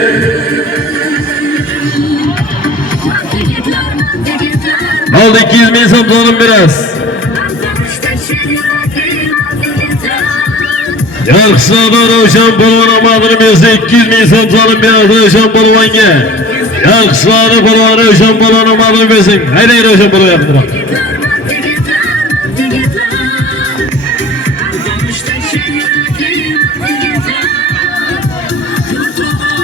Oldu 200 ming so'm so'nim biraz. Yarqisada Ravshan Polvon amadini bersa 200 ming so'm so'nim biraz Ravshan Polvonga. Yarqisada Polvon Ravshan Polvon amadini bersin. Haydang Ravshan Polvon yaqinroq.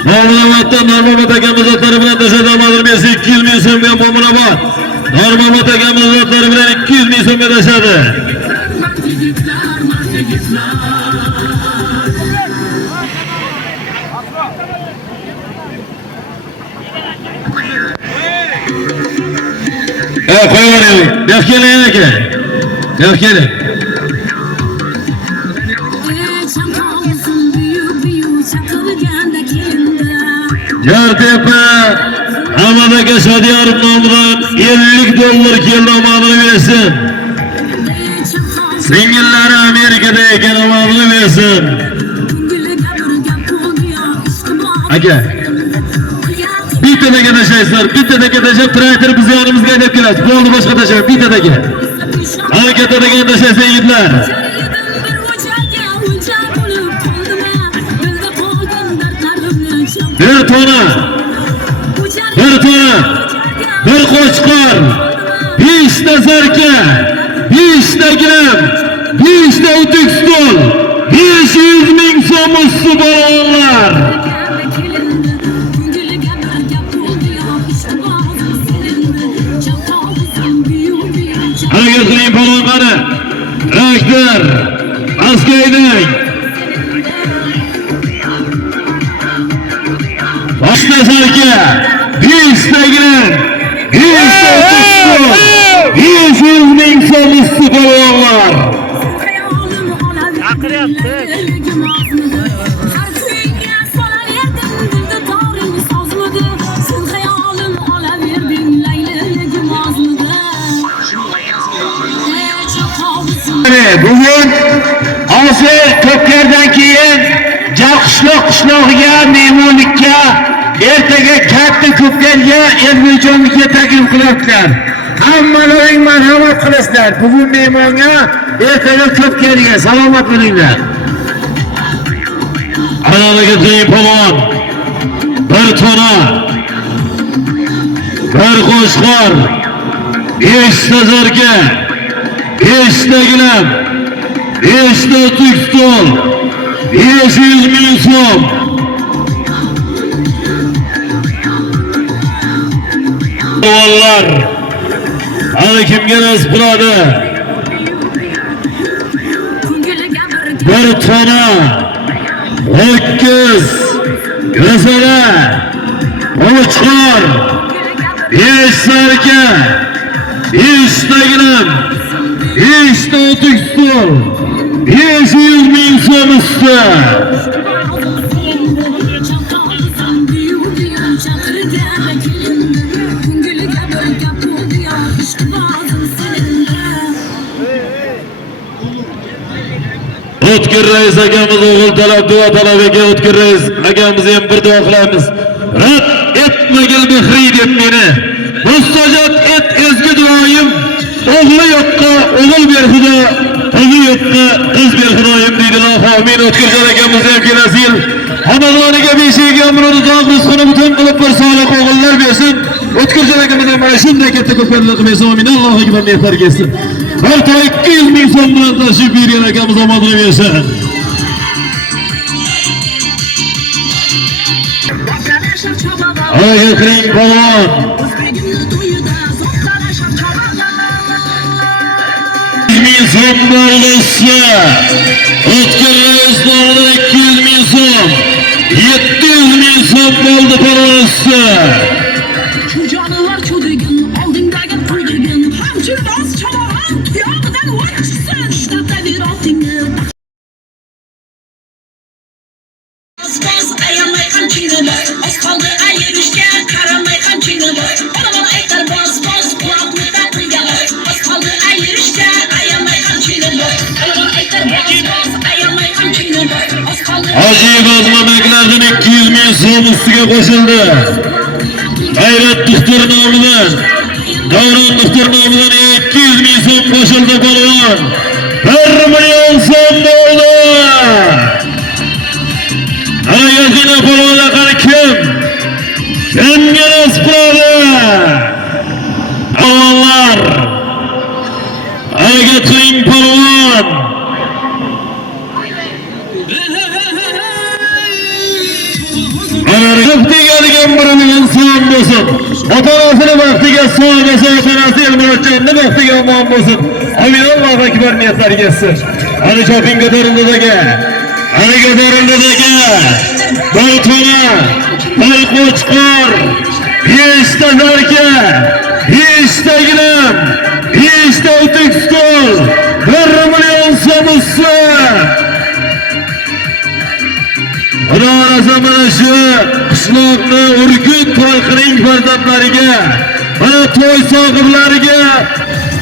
Normamat akamiz zotlari bilan tashladi amadini bersa 200 ming so'mga Mo'minobod. Normamat akamiz zotlari bilan 200 ming so'mga tashladi. Qo'yavering. Yo'q keling aka. Yo'q keling. Yartepe Amadaka Sadiyarov nomidan $50 keldi amadini bersin. Singillari Amerikada ekan amadini bersin. Aka bittadagi tashlaysizlar, bittadagi tashlab traktor biz yonimizga haydab kelasiz. Bo'ldi boshqa tashlab bittadagi. Harakatdagi tashlaysiz yigitlar. bir tona, bir qo'chqor, 5 ta zarka, 5 ta gilam, 5 ta o'tik stol, 500 ming so'm usti polvonlar. Harakat qiling polvonlari. Raktor, askaydang. Boshqa zarka, 5 ta gilam, 5 ta o'tik stol, 500 ming so'm usti polvonlar. Bugün Asır Kökler'den keyin qishloqqa mehmonlikka ertaga katta ko'plarga Elbekjonga taklif qilyaptilar. Hammalaring marhamat qilasizlar. Bugun mehmonga, ertaga ko'plarga salomat bo'linglar. Harakat qiling polvon. Bir tona, bir qo'chqor, 5 ta zarka, 5 ta gilam, 5 ta o'tik stol, 500 ming so'm. Polvonlar, hali kimga nasib qiladi? Bir tona, 8 gazala, qo'chqor, 5 zarka, 5 ta gilam, 5 ta o'tik stol, 500 ming so'm usti. O'tkir rais akamiz o'g'il talab duo talab ekan. O'tkir rais akamiz ham bir duo qilamiz. Rad etmagil mehri deb meni. Mustajab et ezgi duoyim. O'g'li yo'qqa o'g'il ber xudo, qizi yo'qqa qiz ber xudoyim deydilar. Amin. O'tkir akamiz ham kelasi yil xonadoniga beshigiga umrini uzoq rizqini butun qilib bir solih o'g'illar bersin. O'tkir akamiz ham mana shunday katta ko'plarlik qilsin. Amin. Allohu akbar mehr kelsin. Bir ta 200 ming so'm bilan tashrif buyurgan akamiz omadini bersin. Harakat qiling polvon. 100 ming so'm bo'lsa, O'tkir rais nomidan 200 ming so'm, 700 ming so'm bo'ldi polvonisi. Şu canılar çöldürgün, aldığındaki koydurgün, hamçır bas çalaran, yağdan uçsun, şurada bir altını. Bas bas ayamay kamçıyla, az kaldı ayırışken, karamay kamçıyla. Bana bana ekler bas bas, kulaklıkta kıygalar, az kaldı ayırışken, ayamay kamçıyla. Bana bana ekler bas bas, ayamay kamçıyla, az kaldı. Hacı Bazma Bekler'den 200 ming so'm ustiga qo'shildi. G'ayrat Doktor nomidan, Davron Doktor nomidan 200 ming so'm qo'shildi polvon. 1 million so'm bo'ldi. Harakatini polvonlar qani kim? Kimga nasib qiladi? Polvonlar, harakat qiling polvon. Vaqtiga degan 1 million so'm bo'lsin. Ota-onasini vaqtiga sog'ga ota-onasi Elmurodjonni vaqtiga omon bo'lsin. Amin. Allohu akbar niyatlar kelsin. Hali shopping ko'tarildidagi. Bir tona, bir qo'chqor, 5 ta zarka, 5 ta gilam, 5 ta o'tik stol, 1 million so'm usti. Xudo mana shu qishloqni Urgut xalqining farzandlariga, mana to'y sohiblariga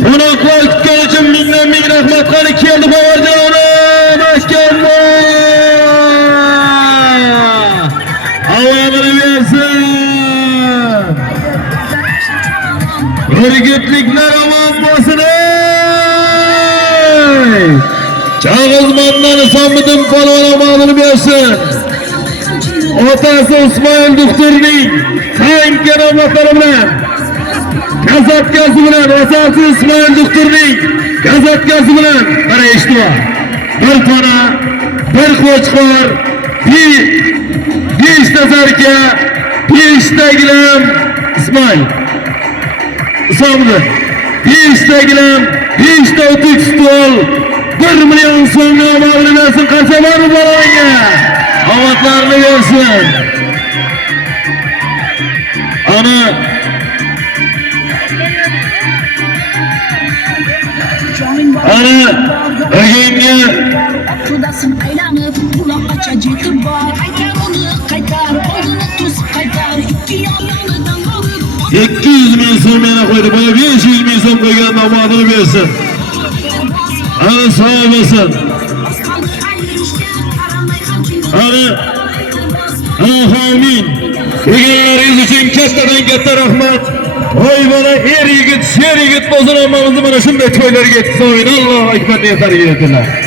qo'noqlar kutgan uchun mingdan ming rahmat. Qani keldi bovarjonim, mahkamma avomini bersin. Urgutliklar omon bo'lsin. Chag'izmondan Isomiddin polvon omonini bersin. otasi İsmail doktorning sanki avlodlari bilan gazetkasi bilan otasi İsmail doktorning gazetkasi bilan mana eshitib bir tona bir qo'chqor beshta zarka beshta gilam İsmail Islomni beshta gilam beshta o'tik stol 1 million so'mni omadini bersin qasamani bolaga omadlarini bersin ana bugungi Şuradasın aylanıp kulakça ciddi var. Aytar onu kaytar, oğlunu tuz kaytar. İki yanından alır. 200 ming so'm yana qo'ydi. Boya 500 ming so'm qo'ygan omadini bersin. Ana sağ olasın. Ana amin. Kelganlaringiz uchun kattadan katta rahmat. Voy bola er yigit, sher yigit bo'lsin, hammamizni mana shunday to'ylarga yetkazing. Allohu akbar deya tarbiya etdilar.